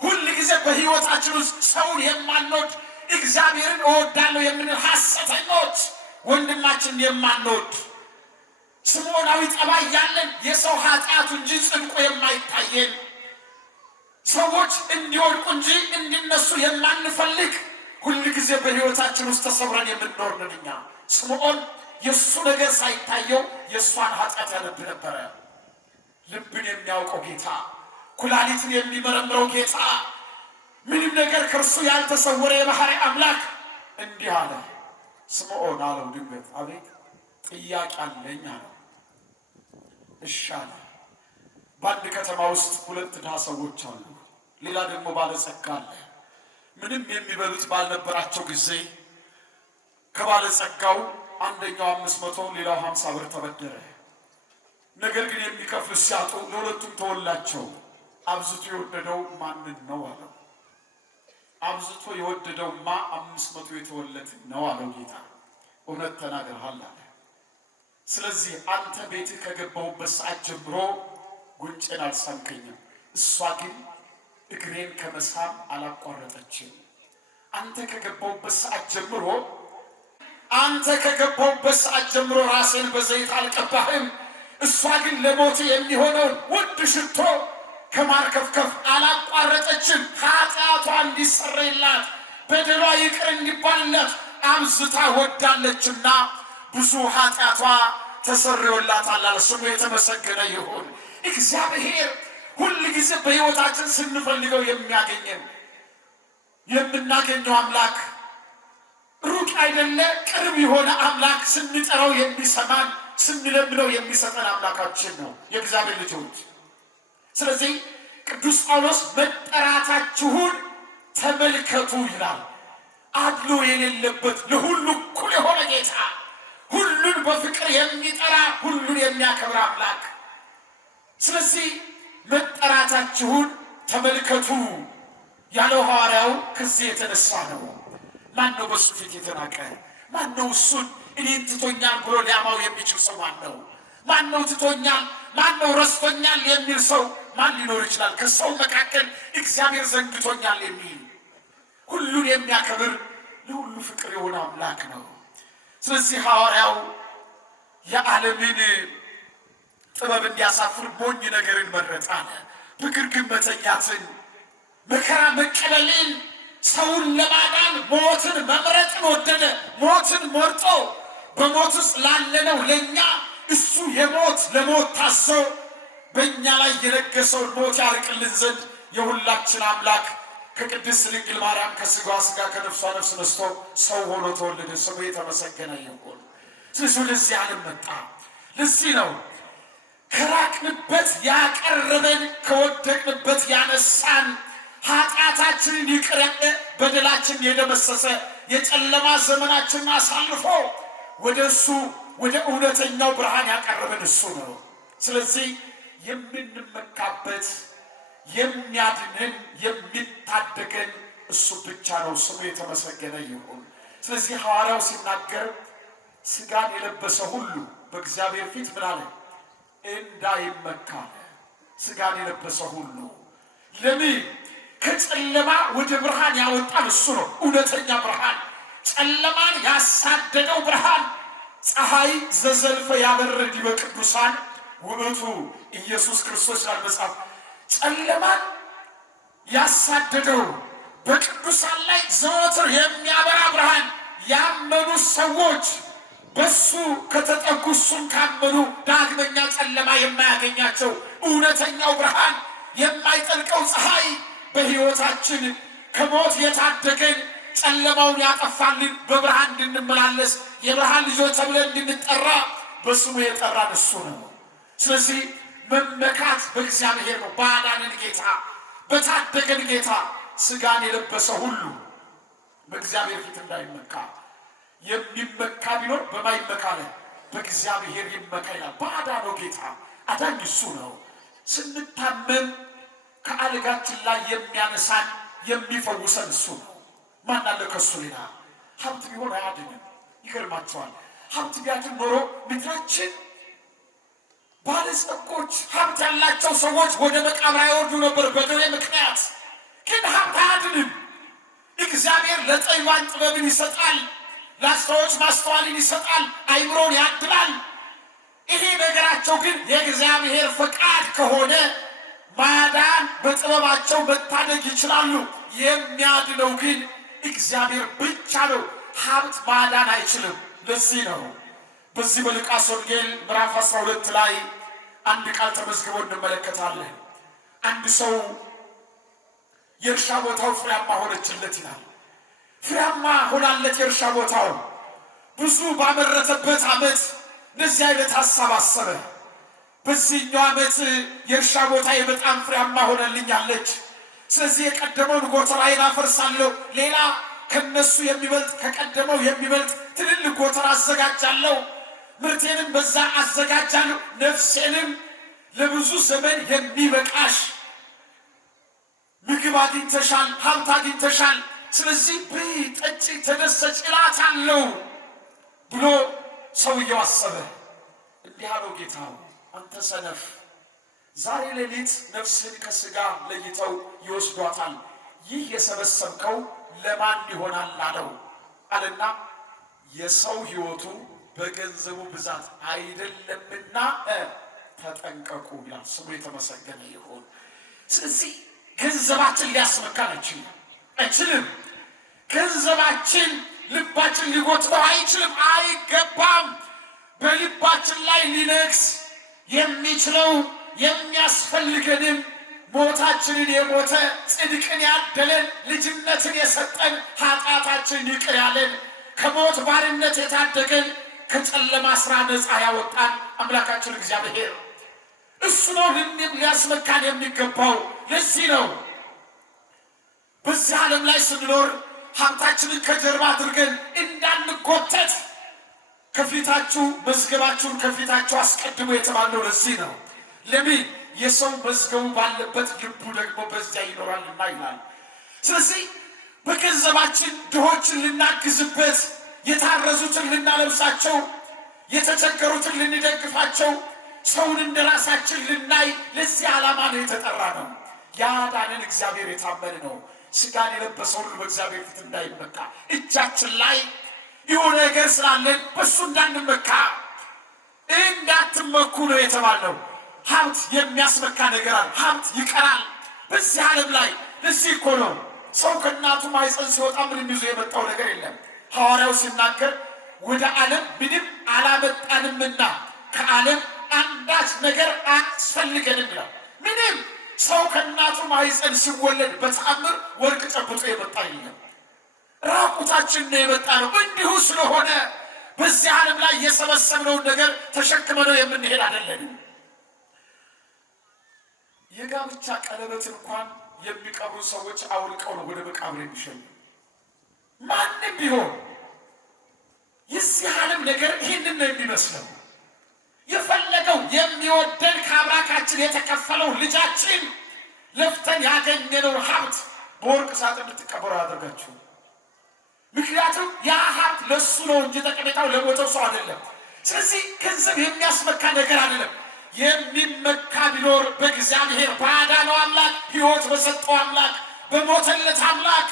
ሁል ጊዜ በሕይወታችን ውስጥ ሰውን የማንወድ እግዚአብሔርን እወዳለሁ የምንል ሐሰተኞች፣ ወንድማችንን የማንወድ ስምዖናዊ ጠባይ ያለን የሰው ኃጢአቱ እንጂ ጽድቁ የማይታየን ሰዎች እንዲወድቁ እንጂ እንዲነሱ የማንፈልግ ሁል ጊዜ በሕይወታችን ውስጥ ተሰብረን የምንኖር ነን እኛ። ስምዖን የእሱ ነገር ሳይታየው የእሷን ኃጢአት ያነብ ነበረ። ልብን የሚያውቀው ጌታ፣ ኩላሊትን የሚመረምረው ጌታ፣ ምንም ነገር ከእርሱ ያልተሰወረ የባህሪ አምላክ እንዲህ አለ። ስምዖን አለው ድንገት፣ አቤት ጥያቄ አለኝ አለው። እሺ አለ። በአንድ ከተማ ውስጥ ሁለት ድሃ ሰዎች አሉ፣ ሌላ ደግሞ ባለጸጋ አለ። ምንም የሚበሉት ባልነበራቸው ጊዜ ከባለጸጋው አንደኛው 500 ሌላው 50 ብር ተበደረ። ነገር ግን የሚከፍሉ ሲያጡ ለሁለቱም ተወላቸው። አብዝቶ የወደደው ማንን ነው አለው። አብዝቶ የወደደውማ 500 የተወለት ነው አለው ጌታ። እውነት ተናግረሃል አለ። ስለዚህ አንተ ቤትህ ከገባሁበት ሰዓት ጀምሮ ጉንጬን አልሳምከኝም፣ እሷ ግን እግሬን ከመሳም አላቋረጠችም። አንተ ከገባሁበት ሰዓት ጀምሮ ራሴን በዘይት አልቀባህም፣ እሷ ግን ለሞት የሚሆነውን ውድ ሽቶ ከማርከፍከፍ አላቋረጠችም። ኃጢአቷ እንዲሰረይላት በደሏ ይቅር እንዲባልላት አብዝታ ወዳለችና ብዙ ኃጢአቷ ተሰርዮላታል። ስሙ የተመሰገነ ይሁን። እግዚአብሔር ሁል ጊዜ በሕይወታችን ስንፈልገው የምናገኘው አምላክ ሩቅ አይደለ፣ ቅርብ የሆነ አምላክ፣ ስንጠራው የሚሰማን፣ ስንለምነው የሚሰጠን አምላካችን ነው የእግዚአብሔር ልጆች። ስለዚህ ቅዱስ ጳውሎስ መጠራታችሁን ተመልከቱ ይላል። አድሎ የሌለበት ለሁሉ እኩል የሆነ ጌታ፣ ሁሉን በፍቅር የሚጠራ ሁሉን የሚያከብር አምላክ። ስለዚህ መጠራታችሁን ተመልከቱ ያለው ሐዋርያው ከዚህ የተነሳ ነው። ማን ነው በሱ ፊት የተናቀ? ማን ነው እሱን እኔን ትቶኛል ብሎ ሊያማው የሚችል ሰው ማን ነው? ማን ነው ትቶኛል፣ ማን ነው ረስቶኛል የሚል ሰው ማን ሊኖር ይችላል? ከሰው መካከል እግዚአብሔር ዘንግቶኛል የሚል ሁሉን የሚያከብር ለሁሉ ፍቅር የሆነ አምላክ ነው። ስለዚህ ሐዋርያው የዓለምን ጥበብ እንዲያሳፍር ሞኝ ነገርን መረጠ አለ። በግርግም መተኛትን፣ መከራ መቀበልን፣ ሰውን ለማዳን ሞትን መምረጥን ወደደ። ሞትን መርጦ በሞት ውስጥ ላለነው ለእኛ እሱ ለሞት ታዞ በእኛ ላይ የነገሰውን ሞት ያርቅልን ዘንድ የሁላችን አምላክ ከቅድስት ድንግል ማርያም ከሥጋዋ ሥጋ ከነፍሷ ነፍስ ነስቶ ሰው ሆኖ ተወለደ። ስሙ የተመሰገነ ይሁን። ስለዚህ ወደዚህ ዓለም መጣ። ለዚህ ነው ከራቅንበት ያቀረበን፣ ከወደቅንበት ያነሳን፣ ኃጢአታችንን ይቅር ያለ፣ በደላችንን የደመሰሰ፣ የጨለማ ዘመናችንን አሳልፎ ወደ እሱ ወደ እውነተኛው ብርሃን ያቀረበን እሱ ነው። ስለዚህ የምንመካበት የሚያድነን የሚታደገን እሱ ብቻ ነው። ስሙ የተመሰገነ ይሁን። ስለዚህ ሐዋርያው ሲናገር ሥጋን የለበሰ ሁሉ በእግዚአብሔር ፊት ምን አለ? እንዳይመካ። ሥጋን የለበሰ ሁሉ ለምን? ከጨለማ ወደ ብርሃን ያወጣን እሱ ነው፣ እውነተኛ ብርሃን። ጨለማን ያሳደደው ብርሃን ፀሐይ ዘዘልፈ ያበርድ ዲበ ቅዱሳን ውእቱ ኢየሱስ ክርስቶስ ይላል መጽሐፍ። ጨለማን ያሳደደው በቅዱሳን ላይ ዘወትር የሚያበራ ብርሃን፣ ያመኑ ሰዎች በሱ ከተጠጉ እሱን ካመኑ ዳግመኛ ጨለማ የማያገኛቸው እውነተኛው ብርሃን፣ የማይጠልቀው ፀሐይ በሕይወታችን ከሞት የታደገን ጨለማውን ያጠፋልን በብርሃን እንድንመላለስ የብርሃን ልጆች ተብለን እንድንጠራ በስሙ የጠራን እሱ ነው። ስለዚህ መመካት በእግዚአብሔር ነው። ባዳንን ጌታ፣ በታደገን ጌታ ሥጋን የለበሰ ሁሉ በእግዚአብሔር ፊት እንዳይመካ፣ የሚመካ ቢኖር በማይመካ ላይ በእግዚአብሔር ይመካ ይላል። ባዳነው ጌታ አዳኝ እሱ ነው። ስንታመም ከአልጋችን ላይ የሚያነሳን የሚፈውሰን እሱ ነው። ማን አለ ከእሱ ሌላ? ሀብት ቢሆን አያድንም። ይገርማቸዋል። ሀብት ቢያድን ኖሮ ምድራችን ባለጸጎች ሀብት ያላቸው ሰዎች ወደ መቃብር አይወርዱ ነበር በደዌ ምክንያት። ግን ሀብት አያድንም። እግዚአብሔር ለጠቢባን ጥበብን ይሰጣል፣ ለአስተዋዮች ማስተዋልን ይሰጣል፣ አይምሮን ያድላል። ይሄ ነገራቸው ግን የእግዚአብሔር ፈቃድ ከሆነ ማዳን በጥበባቸው መታደግ ይችላሉ። የሚያድነው ግን እግዚአብሔር ብቻ ነው። ሀብት ማዳን አይችልም። ለዚህ ነው በዚህ በሉቃስ ወንጌል ምዕራፍ 12 ላይ አንድ ቃል ተመዝግቦ እንመለከታለን። አንድ ሰው የእርሻ ቦታው ፍሬያማ ሆነችለት ይላል። ፍሬያማ ሆናለት የእርሻ ቦታው። ብዙ ባመረተበት ዓመት እንደዚህ አይነት ሐሳብ አሰበ። በዚህኛው ዓመት የእርሻ ቦታዬ በጣም ፍሬያማ ሆነልኛለች። ስለዚህ የቀደመውን ጎተራዬን አፈርሳለሁ፣ ሌላ ከነሱ የሚበልጥ ከቀደመው የሚበልጥ ትልልቅ ጎተራ አዘጋጃለሁ፣ ምርቴንም በዛ አዘጋጃለሁ፣ ነፍሴንም ለብዙ ዘመን የሚበቃሽ ምግብ አግኝተሻል፣ ሀብት አግኝተሻል፣ ስለዚህ ብይ፣ ጠጪ፣ ተደሰች እላታለሁ ብሎ ሰውየው አሰበ። እንዲህ አለው ጌታው፣ አንተ ሰነፍ፣ ዛሬ ሌሊት ነፍስህን ከሥጋ ለይተው ይወስዷታል። ይህ የሰበሰብከው ለማን ይሆናል አለው አለና የሰው ሕይወቱ በገንዘቡ ብዛት አይደለምና ተጠንቀቁ ይላል። ስሙ የተመሰገነ ይሁን። ስለዚህ ገንዘባችን ሊያስመካን አይችልም። ገንዘባችን ልባችን ሊጎትተው አይችልም፣ አይገባም። በልባችን ላይ ሊነግስ የሚችለው የሚያስፈልገንም ሞታችንን የሞተ ጽድቅን ያደለን ልጅነትን የሰጠን ኃጢአታችንን ይቅር ያለን ከሞት ባርነት የታደገን ከጨለማ ስራ ነፃ ያወጣን አምላካችን እግዚአብሔር እሱ ነው ሊያስመካን የሚገባው። ለዚህ ነው በዚህ ዓለም ላይ ስንኖር ሀብታችንን ከጀርባ አድርገን እንዳንጎተት ከፊታችሁ መዝገባችሁን ከፊታችሁ አስቀድሞ የተባለው ለዚህ ነው። ለምን? የሰው መዝገቡ ባለበት ልቡ ደግሞ በዚያ ይኖራልና ይላል። ስለዚህ በገንዘባችን ድሆችን ልናግዝበት፣ የታረዙትን ልናለብሳቸው፣ የተቸገሩትን ልንደግፋቸው፣ ሰውን እንደራሳችን ልናይ፣ ለዚህ ዓላማ ነው የተጠራ ነው። ያዳነን እግዚአብሔር የታመነ ነው። ሥጋን የለበሰ ሁሉ በእግዚአብሔር ፊት እንዳይመካ፣ እጃችን ላይ የሆነ ነገር ስላለን በሱ እንዳንመካ፣ እንዳትመኩ ነው የተባለው። ሀብት የሚያስመካ ነገር አለ። ሀብት ይቀራል በዚህ ዓለም ላይ። ለዚህ እኮ ነው ሰው ከእናቱ ማኅፀን ሲወጣ ምንም ይዞ የመጣው ነገር የለም። ሐዋርያው ሲናገር ወደ ዓለም ምንም አላመጣንምና ከዓለም አንዳች ነገር አያስፈልገንም ይላል። ምንም ሰው ከእናቱ ማኅፀን ሲወለድ በተአምር ወርቅ ጨብጦ የመጣ የለም። ራቁታችን ነው የመጣ ነው። እንዲሁ ስለሆነ በዚህ ዓለም ላይ የሰበሰብነውን ነገር ተሸክመነው የምንሄድ አይደለንም። የጋብቻ ቀለበት እንኳን የሚቀብሩ ሰዎች አውልቀው ነው ወደ መቃብር የሚሸኙ። ማንም ቢሆን የዚህ ዓለም ነገር ይህንን ነው የሚመስለው። የፈለገው የሚወደን ከአብራካችን የተከፈለው ልጃችን ለፍተን ያገኘነው ሀብት በወርቅ ሳጥን እንድትቀበረው ያደርጋችሁ። ምክንያቱም ያ ሀብት ለሱ ነው እንጂ ጠቀሜታው ለሞተው ሰው አይደለም። ስለዚህ ገንዘብ የሚያስመካ ነገር አይደለም። የሚመካ ቢኖር በእግዚአብሔር ባዳነው አምላክ፣ ሕይወት በሰጠው አምላክ፣ በሞተለት አምላክ፣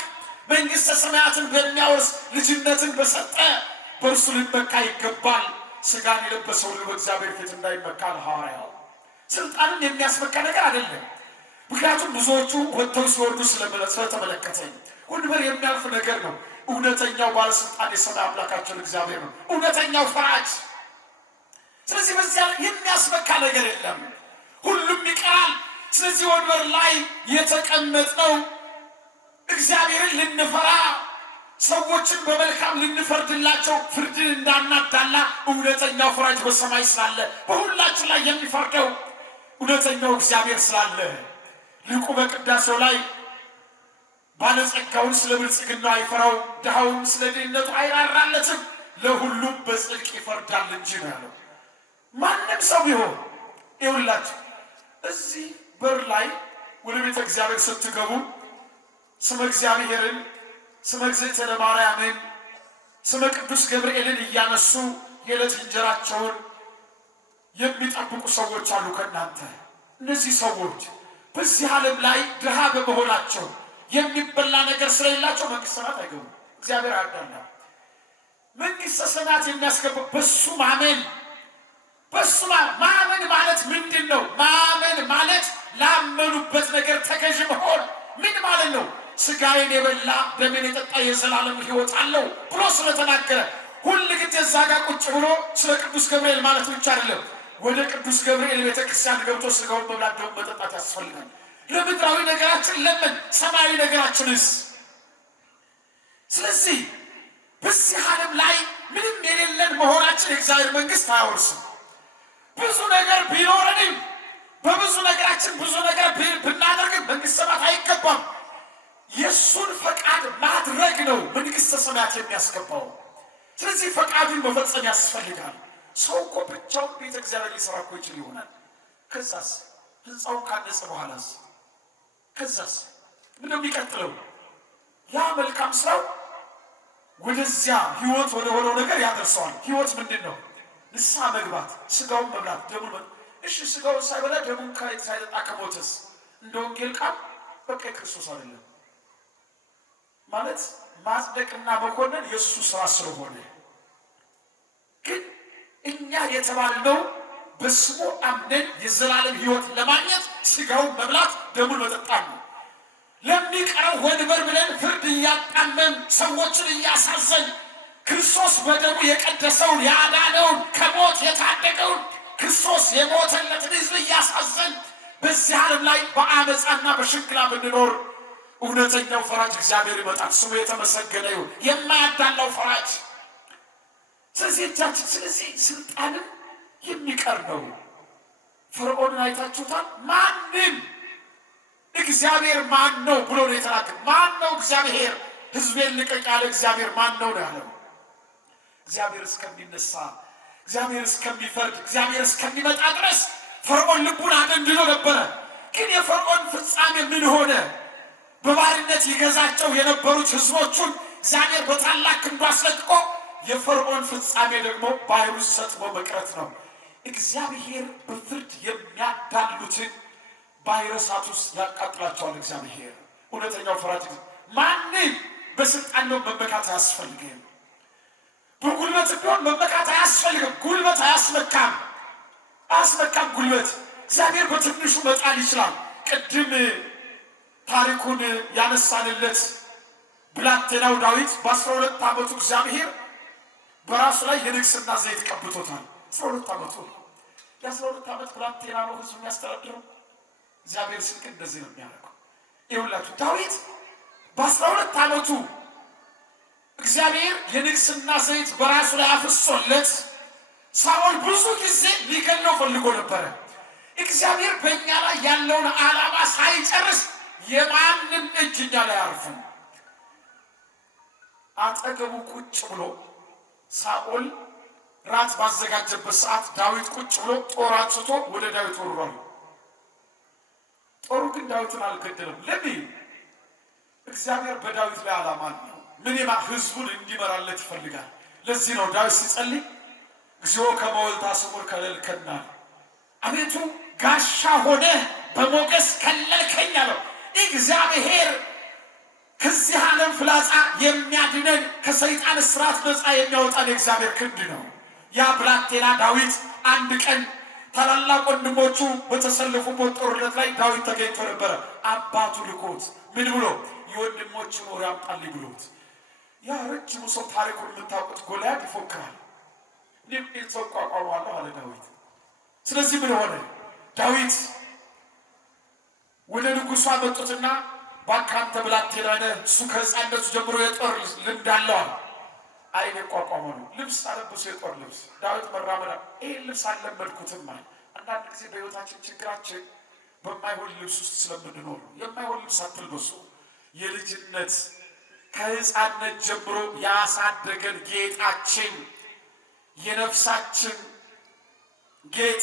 መንግሥተ ሰማያትን በሚያወርስ ልጅነትን በሰጠ በእርሱ ሊመካ ይገባል። ሥጋን የለበሰ ሁሉ በእግዚአብሔር ፊት እንዳይመካ ሐዋርያው። ስልጣንን የሚያስመካ ነገር አይደለም። ምክንያቱም ብዙዎቹ ወጥተው ሲወርዱ ስለተመለከተኝ ወንበር የሚያልፍ ነገር ነው። እውነተኛው ባለስልጣን የሰማይ አምላካችን እግዚአብሔር ነው፣ እውነተኛው ፈራጅ። ስለዚህ በዚያ የሚያስመካ ነገር የለም፣ ሁሉም ይቀራል። ስለዚህ ወንበር ላይ የተቀመጥነው እግዚአብሔርን ልንፈራ፣ ሰዎችን በመልካም ልንፈርድላቸው፣ ፍርድን እንዳናዳላ እውነተኛው ፈራጅ በሰማይ ስላለ፣ በሁላችን ላይ የሚፈርደው እውነተኛው እግዚአብሔር ስላለ ሊቁ በቅዳሴው ላይ ባለጸጋውን ስለ ብልጽግናው አይፈራው፣ ድሃውን ስለ ድህነቱ አይራራለትም፣ ለሁሉም በጽድቅ ይፈርዳል እንጂ ነው ያለው። ማንም ሰው ቢሆን ይውላችሁ እዚህ በር ላይ ወደ ቤተ እግዚአብሔር ስትገቡ ስመ እግዚአብሔርን፣ ስመ እግዝእትነ ማርያምን፣ ስመ ቅዱስ ገብርኤልን እያነሱ የዕለት እንጀራቸውን የሚጠብቁ ሰዎች አሉ ከእናንተ። እነዚህ ሰዎች በዚህ ዓለም ላይ ድሃ በመሆናቸው የሚበላ ነገር ስለሌላቸው መንግሥተ ሰማያት አይገቡም። እግዚአብሔር አያዳላ። መንግሥተ ሰማያት የሚያስገባው በሱ ማመን። በሱ ማመን ማለት ምንድን ነው? ማመን ማለት ላመኑበት ነገር ተገዥ መሆን። ምን ማለት ነው? ሥጋዬን የበላ ደሜን የጠጣ የዘላለም ሕይወት አለው ብሎ ስለተናገረ ሁል ጊዜ እዛ ጋር ቁጭ ብሎ ስለ ቅዱስ ገብርኤል ማለት ብቻ አይደለም። ወደ ቅዱስ ገብርኤል ቤተክርስቲያን ገብቶ ሥጋውን መብላት ደሙን መጠጣት ያስፈልጋል። ለምድራዊ ነገራችን ለምን ሰማያዊ ነገራችንስ? ስለዚህ በዚህ ዓለም ላይ ምንም የሌለን መሆናችን የእግዚአብሔር መንግሥት አያወርስም። ብዙ ነገር ቢኖረንም በብዙ ነገራችን ብዙ ነገር ብናደርግም መንግሥተ ሰማያት አይገባም። የእሱን ፈቃድ ማድረግ ነው መንግሥተ ሰማያት የሚያስገባው። ስለዚህ ፈቃዱን መፈጸም ያስፈልጋል። ሰው እኮ ብቻውን ቤተ እግዚአብሔር ሊሰራ እኮ ይችል ይሆናል። ከዛስ ሕንፃውን ካነጸ በኋላስ ከዛስ ምንድነው የሚቀጥለው? ያ መልካም ስራው ወደዚያ ሕይወት ወደ ሆነው ነገር ያደርሰዋል። ሕይወት ምንድን ነው? ንስሐ መግባት፣ ሥጋውን መብላት፣ ደሙን እሺ፣ ሥጋውን ሳይበላ ደሙን ሳይጠጣ ከሞተስ እንደ ወንጌል ቃል በቃ የክርስቶስ አይደለም ማለት ማጽደቅና መኮንን የእሱ ስራ ስለሆነ፣ ግን እኛ የተባልነው በስሙ አምነን የዘላለም ሕይወት ለማግኘት ሥጋውን መብላት ደሙን መጠጣት ነው። ለሚቀረው ወንበር ብለን ፍርድ እያጣመም ሰዎችን እያሳዘን ክርስቶስ በደሙ የቀደሰውን ያዳነውን ከሞት የታደገውን ክርስቶስ የሞተለትን ሕዝብ እያሳዘን በዚህ ዓለም ላይ በአመፃና በሽንግላ ብንኖር እውነተኛው ፈራጅ እግዚአብሔር ይመጣል። ስሙ የተመሰገነ ይሁን፣ የማያዳላው ፈራጅ። ስለዚህ ስልጣንም የሚቀር ነው። ፈርዖንን አይታችሁታል። ማንም እግዚአብሔር ማን ነው ብሎ ነው የተናገረው። ማን ነው እግዚአብሔር? ሕዝቤን ልቀቅ ያለ እግዚአብሔር ማን ነው ነው ያለው። እግዚአብሔር እስከሚነሳ፣ እግዚአብሔር እስከሚፈርድ፣ እግዚአብሔር እስከሚመጣ ድረስ ፈርዖን ልቡን አደንድኖ ነበረ። ግን የፈርዖን ፍጻሜ ምን ሆነ? በባርነት ይገዛቸው የነበሩት ሕዝቦቹን እግዚአብሔር በታላቅ ክንዱ አስለቅቆ፣ የፈርዖን ፍጻሜ ደግሞ ባህር ውስጥ ሰጥሞ መቅረት ነው። እግዚአብሔር በፍርድ የሚያዳሉትን ባህረ እሳት ውስጥ ያቃጥላቸዋል። እግዚአብሔር እውነተኛው ፈራጅ። ማንም በስልጣን ነው መመካት አያስፈልግም። በጉልበት ቢሆን መመካት አያስፈልግም። ጉልበት አያስመካም ጉልበት። እግዚአብሔር በትንሹ መጣል ይችላል። ቅድም ታሪኩን ያነሳንለት ብላቴናው ዳዊት በ12 ዓመቱ እግዚአብሔር በራሱ ላይ የንግስና ዘይት ቀብቶታል። 12 ዓመቱ የ12 ዓመት ብላቴና ነው ህዝብ የሚያስተዳድረው። እግዚአብሔር ስልክ እንደዚህ ነው የሚያደርገው። ይኸውላችሁ ዳዊት በ12 ዓመቱ እግዚአብሔር የንግስና ዘይት በራሱ ላይ አፍሶለት ሳኦል ብዙ ጊዜ ሊገለው ፈልጎ ነበረ። እግዚአብሔር በእኛ ላይ ያለውን ዓላማ ሳይጨርስ የማንም እጅ እኛ ላይ አያርፍም። አጠገቡ ቁጭ ብሎ ሳኦል ራት ባዘጋጀበት ሰዓት ዳዊት ቁጭ ብሎ ጦር አንስቶ ወደ ዳዊት ወርሯል። ጦሩ ግን ዳዊትን አልገደለም። ለምን? እግዚአብሔር በዳዊት ላይ ዓላማ አለው። ምንማ ህዝቡን እንዲመራለት ይፈልጋል። ለዚህ ነው ዳዊት ሲጸልይ እግዚኦ ከመ ወልደ አስሙር ከለልከና፣ አቤቱ ጋሻ ሆነ በሞገስ ከለልከኝ አለው። እግዚአብሔር ከዚህ ዓለም ፍላጻ የሚያድነን ከሰይጣን እስራት ነፃ የሚያወጣን የእግዚአብሔር ክንድ ነው። ያ ብላቴና ዳዊት አንድ ቀን ታላላቅ ወንድሞቹ በተሰለፉበት ጦርነት ላይ ዳዊት ተገኝቶ ነበረ። አባቱ ልኮት ምን ብሎ? የወንድሞቹን ወሬ አምጣልኝ ብሎት። ያ ረጅሙ ሰው ታሪኩን የምታውቁት ጎልያድ ይፎክራል። እኔም ሰው ቋቋመዋለሁ አለ ዳዊት። ስለዚህ ምን ሆነ? ዳዊት ወደ ንጉሡ አመጡትና ባካንተ ብላቴና ነህ፣ እሱ ከሕፃንነቱ ጀምሮ የጦር ልምድ አለው አለ። አይኔ ቋቋመ ነው። ልብስ አለበሱ፣ የጦር ልብስ። ዳዊት መራመዳ ይህን ልብስ አልለመድኩትም አለ። አንዳንድ ጊዜ በሕይወታችን ችግራችን በማይሆን ልብስ ውስጥ ስለምንኖር ነው። የማይሆን ልብስ አትልበሱ። የልጅነት ከሕፃንነት ጀምሮ ያሳደገን ጌጣችን፣ የነፍሳችን ጌጥ፣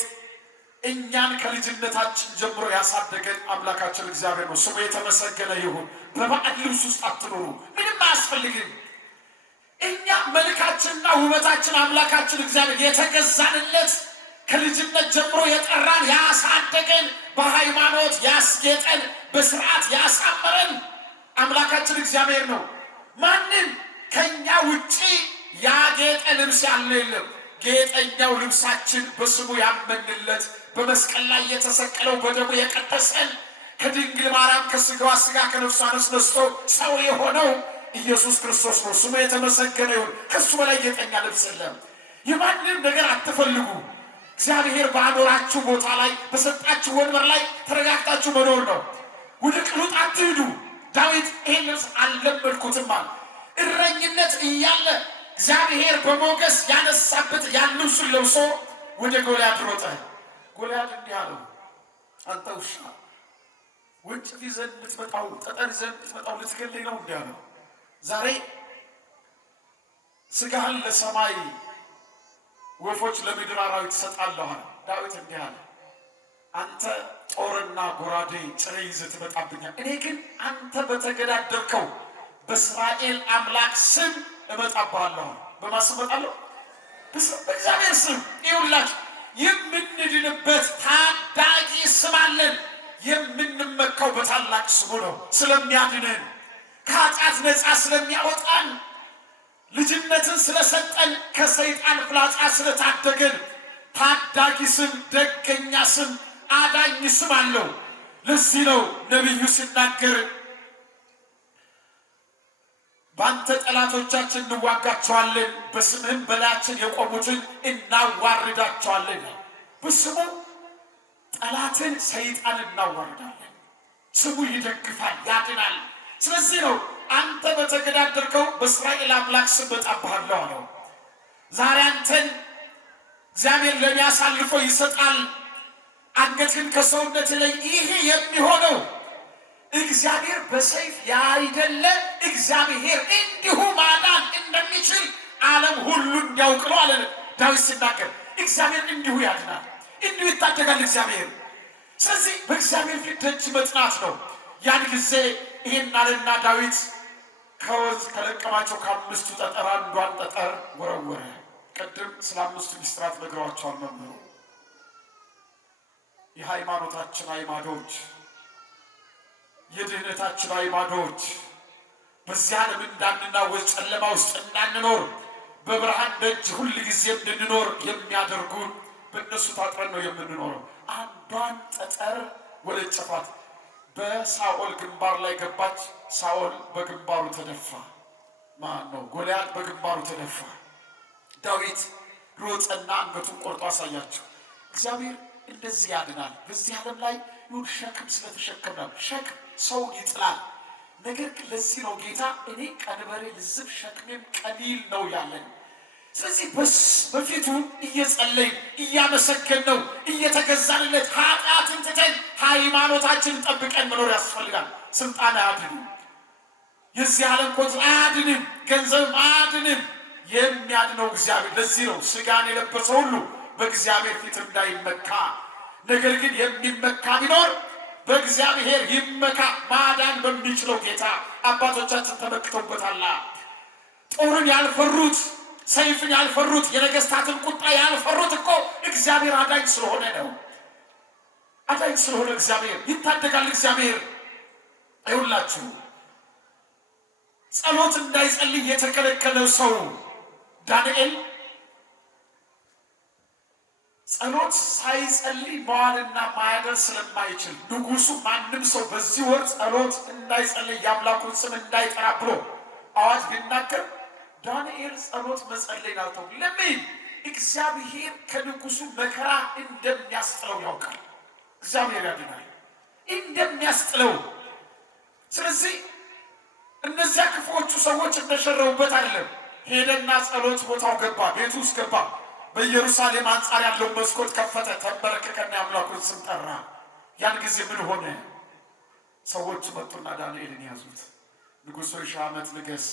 እኛን ከልጅነታችን ጀምሮ ያሳደገን አምላካችን እግዚአብሔር ነው። ስሙ የተመሰገነ ይሁን። በባዕድ ልብስ ውስጥ አትኖሩ። ምንም አያስፈልግም። እኛ መልካችንና ውበታችን አምላካችን እግዚአብሔር የተገዛንለት፣ ከልጅነት ጀምሮ የጠራን ያሳደገን፣ በሃይማኖት ያስጌጠን፣ በስርዓት ያሳመረን አምላካችን እግዚአብሔር ነው። ማንም ከኛ ውጪ ያጌጠ ልብስ ያለ የለም። ጌጠኛው ልብሳችን በስሙ ያመንለት፣ በመስቀል ላይ የተሰቀለው፣ በደሙ የቀደሰን፣ ከድንግል ማርያም ከስጋዋ ስጋ ከነፍሷ ነፍስ ነስቶ ሰው የሆነው ኢየሱስ ክርስቶስ ነው። ስሙ የተመሰገነ ይሁን። ከሱ በላይ ጌጠኛ ልብስ የለም። የማንም ነገር አትፈልጉ። እግዚአብሔር ባኖራችሁ ቦታ ላይ በሰጣችሁ ወንበር ላይ ተረጋግጣችሁ መኖር ነው። ወደ ቅሉጥ አትሂዱ። ዳዊት ይሄን ልብስ አልለመድኩትም አለ። እረኝነት እያለ እግዚአብሔር በሞገስ ያነሳበት ያን ልብሱን ለብሶ ወደ ጎልያድ ሮጠ። ጎልያድ እንዲህ አለው፣ አንተ ውሻ፣ ወንጭፍ ይዘህ የምትመጣው ጠጠር ይዘህ የምትመጣው ልትገለኝ ነው? እንዲህ አለው። ዛሬ ስጋህን ለሰማይ ወፎች ለምድር አራዊት እሰጣለሁ አለ። ዳዊት እንዲህ አለ፣ አንተ ጦርና ጎራዴ ጭሬ ይዘህ ትመጣብኛል፣ እኔ ግን አንተ በተገዳደርከው በእስራኤል አምላክ ስም እመጣብሃለሁ። በማን ስም እመጣለሁ? በእግዚአብሔር ስም። ይኸውላችሁ የምንድንበት ታዳጊ ስም አለን። የምንመካው በታላቅ ስሙ ነው። ስለሚያድነን፣ ከኃጢአት ነፃ ስለሚያወጣን፣ ልጅነትን ስለሰጠን፣ ከሰይጣን ፍላጻ ስለታደገን ታዳጊ ስም፣ ደገኛ ስም፣ አዳኝ ስም አለው። ለዚህ ነው ነቢዩ ሲናገር በአንተ ጠላቶቻችን እንዋጋቸዋለን፣ በስምህም በላያችን የቆሙትን እናዋርዳቸዋለን። በስሙ ጠላትን ሰይጣን እናዋርዳለን። ስሙ ይደግፋል፣ ያድናል። ስለዚህ ነው አንተ በተገዳደርከው በእስራኤል አምላክ ስም እመጣብሃለሁ አለው። ዛሬ አንተን እግዚአብሔር ለእኔ አሳልፎ ይሰጣል። አንገትን ከሰውነት ላይ ይሄ የሚሆነው እግዚአብሔር በሰይፍ ያይደለ እግዚአብሔር እንዲሁ ማዳን እንደሚችል ዓለም ሁሉ እንዲያውቅ ነው አለ ዳዊት ሲናገር። እግዚአብሔር እንዲሁ ያድናል፣ እንዲሁ ይታደጋል እግዚአብሔር። ስለዚህ በእግዚአብሔር ፊት ደጅ መጽናት ነው። ያን ጊዜ ይሄን አለና ዳዊት ከወንዝ ከለቀማቸው ከአምስቱ ጠጠር አንዷን ጠጠር ወረወረ። ቅድም ስለ አምስቱ ሚስጥራት ነግረዋቸዋል መምህሩ። የሃይማኖታችን አዕማዶች፣ የድህነታችን አዕማዶች፣ በዚህ ዓለም እንዳንናወጥ፣ ጨለማ ውስጥ እንዳንኖር፣ በብርሃን ደጅ ሁል ጊዜ እንድንኖር የሚያደርጉን በእነሱ ታጥረን ነው የምንኖረው። አንዷን ጠጠር ወለጨፋት፣ በሳኦል ግንባር ላይ ገባች። ሳኦል በግንባሩ ተደፋ። ማን ነው? ጎልያድ በግንባሩ ተደፋ። ዳዊት ሮጠና አንገቱን ቆርጦ አሳያቸው። እግዚአብሔር እንደዚህ ያድናል። በዚህ ዓለም ላይ ይሁን ሸክም ስለተሸከምናል። ሸክም ሰውን ይጥላል። ነገር ግን ለዚህ ነው ጌታ እኔ ቀንበሬ ልዝብ ሸክሜም ቀሊል ነው ያለን። ስለዚህ በፊቱ እየጸለይን እያመሰገንነው እየተገዛንለት ኃጢአትን ትተን ሃይማኖታችንን ጠብቀን መኖር ያስፈልጋል። ስልጣን አያድንም፣ የዚህ ዓለም ቁጥር አያድንም፣ ገንዘብም አያድንም። የሚያድነው እግዚአብሔር። ለዚህ ነው ሥጋን የለበሰ ሁሉ በእግዚአብሔር ፊት እንዳይመካ፣ ነገር ግን የሚመካ ቢኖር በእግዚአብሔር ይመካ። ማዳን በሚችለው ጌታ አባቶቻችን ተመክተውበታል። ጦርን ያልፈሩት፣ ሰይፍን ያልፈሩት፣ የነገስታትን ቁጣ ያልፈሩት እኮ እግዚአብሔር አዳኝ ስለሆነ ነው። አዳኝ ስለሆነ እግዚአብሔር ይታደጋል። እግዚአብሔር አይውላችሁ ጸሎት እንዳይጸልይ የተከለከለው ሰው ዳንኤል ጸሎት ሳይጸልይ መዋልና ማያደር ስለማይችል ንጉሱ ማንም ሰው በዚህ ወር ጸሎት እንዳይጸልይ የአምላኩን ስም እንዳይጠራ ብሎ አዋጅ ቢናገር ዳንኤል ጸሎት መጸለይ ናልተው። ለምን? እግዚአብሔር ከንጉሱ መከራ እንደሚያስጥለው ያውቃል። እግዚአብሔር ያድናል እንደሚያስጥለው። ስለዚህ እነዚያ ክፉዎቹ ሰዎች እንደሸረቡበት አይደለም። ሄደና ጸሎት ቦታው ገባ፣ ቤቱ ውስጥ ገባ። በኢየሩሳሌም አንጻር ያለው መስኮት ከፈተ፣ ተንበረከከና የአምላኩን ስም ጠራ። ያን ጊዜ ምን ሆነ? ሰዎች መጡና ዳንኤልን ያዙት። ንጉሥ ሆይ 1000 ዓመት ንገስ፣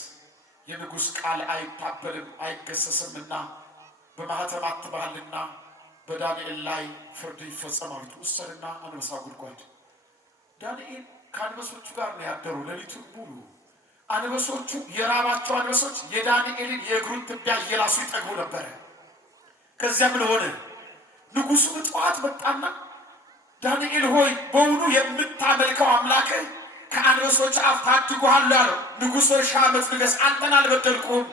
የንጉሥ ቃል አይታበልም አይገሰስምና በማኅተም አትመሃልና በዳንኤል ላይ ፍርድ ይፈጸማል። ወሰድና አንበሳ ጉድጓድ። ዳንኤል ከአንበሶቹ ጋር ነው ያደሩ ሌሊቱን ሙሉ። አንበሶቹ የራባቸው አንበሶች የዳንኤልን የእግሩን ትቢያ እየላሱ ይጠግቡ ነበረ። ከዚያ ምን ሆነ? ንጉሡ በጠዋት መጣና ዳንኤል ሆይ በውኑ የምታመልከው አምላክህ ከአንበሶች አፍ ታድጎሃል አለው። ንጉሥ ሆይ 1000 ዓመት ንገስ፣ አንተን አልበደልኩም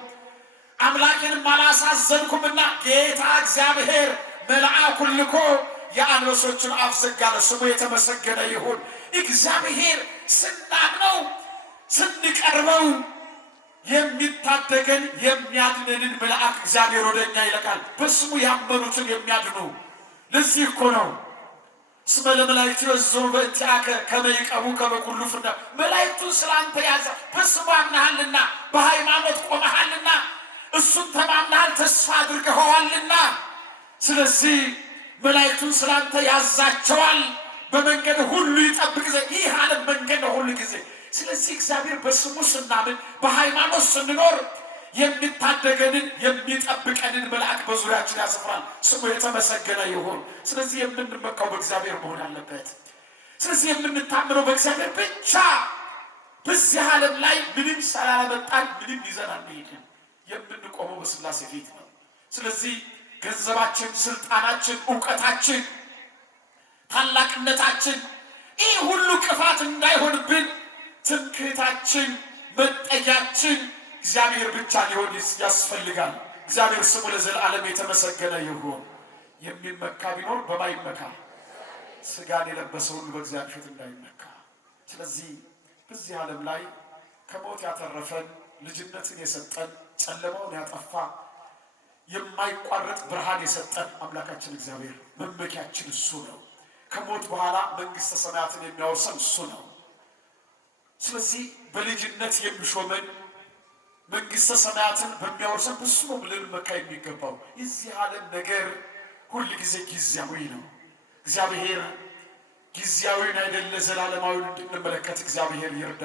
አምላኬንም አላሳዘንኩምና ጌታ እግዚአብሔር መልአኩን ልኮ የአንበሶቹን አፍ ዘጋለ። ስሙ የተመሰገነ ይሁን። እግዚአብሔር ስናምነው ስንቀርበው የሚታደገን የሚያድነንን መልአክ እግዚአብሔር ወደኛ ይልካል፣ በስሙ ያመኑትን የሚያድኑ። ለዚህ እኮ ነው እስመ ለመላእክቱ ይዕዘቡ በእንቲአከ ከመ ይቀቡከ በኩሉ ፍርደ። መላእክቱን ስላንተ ያዘ፣ በስሙ አምነሃልና፣ በሃይማኖት ቆመሃልና፣ እሱን ተማምነሃል፣ ተስፋ አድርገኸዋልና። ስለዚህ መላእክቱን ስላንተ ያዛቸዋል፣ በመንገድ ሁሉ ይጠብቅ ዘንድ። ይህ ዓለም መንገድ ነው ሁሉ ጊዜ። ስለዚህ እግዚአብሔር በስሙ ስናምን በሃይማኖት ስንኖር የሚታደገንን የሚጠብቀንን መልአክ በዙሪያችን ያስፍራል። ስሙ የተመሰገነ ይሁን። ስለዚህ የምንመካው በእግዚአብሔር መሆን አለበት። ስለዚህ የምንታምነው በእግዚአብሔር ብቻ። በዚህ ዓለም ላይ ምንም ስላላመጣን ምንም ይዘን አንሄድም። የምንቆመው በሥላሴ ፊት ነው። ስለዚህ ገንዘባችን፣ ስልጣናችን፣ እውቀታችን፣ ታላቅነታችን ይህ ሁሉ ቅፋት እንዳይሆንብን ትምክህታችን፣ መጠጊያችን እግዚአብሔር ብቻ ሊሆን ያስፈልጋል። እግዚአብሔር ስሙ ለዘላለም የተመሰገነ ይሁን። የሚመካ ቢኖር በማይመካ ሥጋን የለበሰ ሁሉ በእግዚአብሔር ፊት እንዳይመካ። ስለዚህ በዚህ ዓለም ላይ ከሞት ያተረፈን፣ ልጅነትን የሰጠን፣ ጨለማውን ያጠፋ፣ የማይቋረጥ ብርሃን የሰጠን አምላካችን እግዚአብሔር መመኪያችን እሱ ነው። ከሞት በኋላ መንግሥተ ሰማያትን የሚያወርሰን እሱ ነው። ስለዚህ በልጅነት የሚሾመን መንግሥተ ሰማያትን በሚያወርሰን በሱ ነው ልንመካ የሚገባው። የዚህ ዓለም ነገር ሁል ጊዜ ጊዜያዊ ነው። እግዚአብሔር ጊዜያዊን አይደለ ዘላለማዊን እንድንመለከት እግዚአብሔር ይርዳ።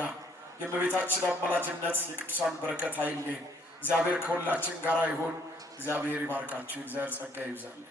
የእመቤታችን አማላጅነት የቅዱሳን በረከት አይለየን። እግዚአብሔር ከሁላችን ጋር ይሁን። እግዚአብሔር ይባርካችሁ። እግዚአብሔር ጸጋ ይብዛል።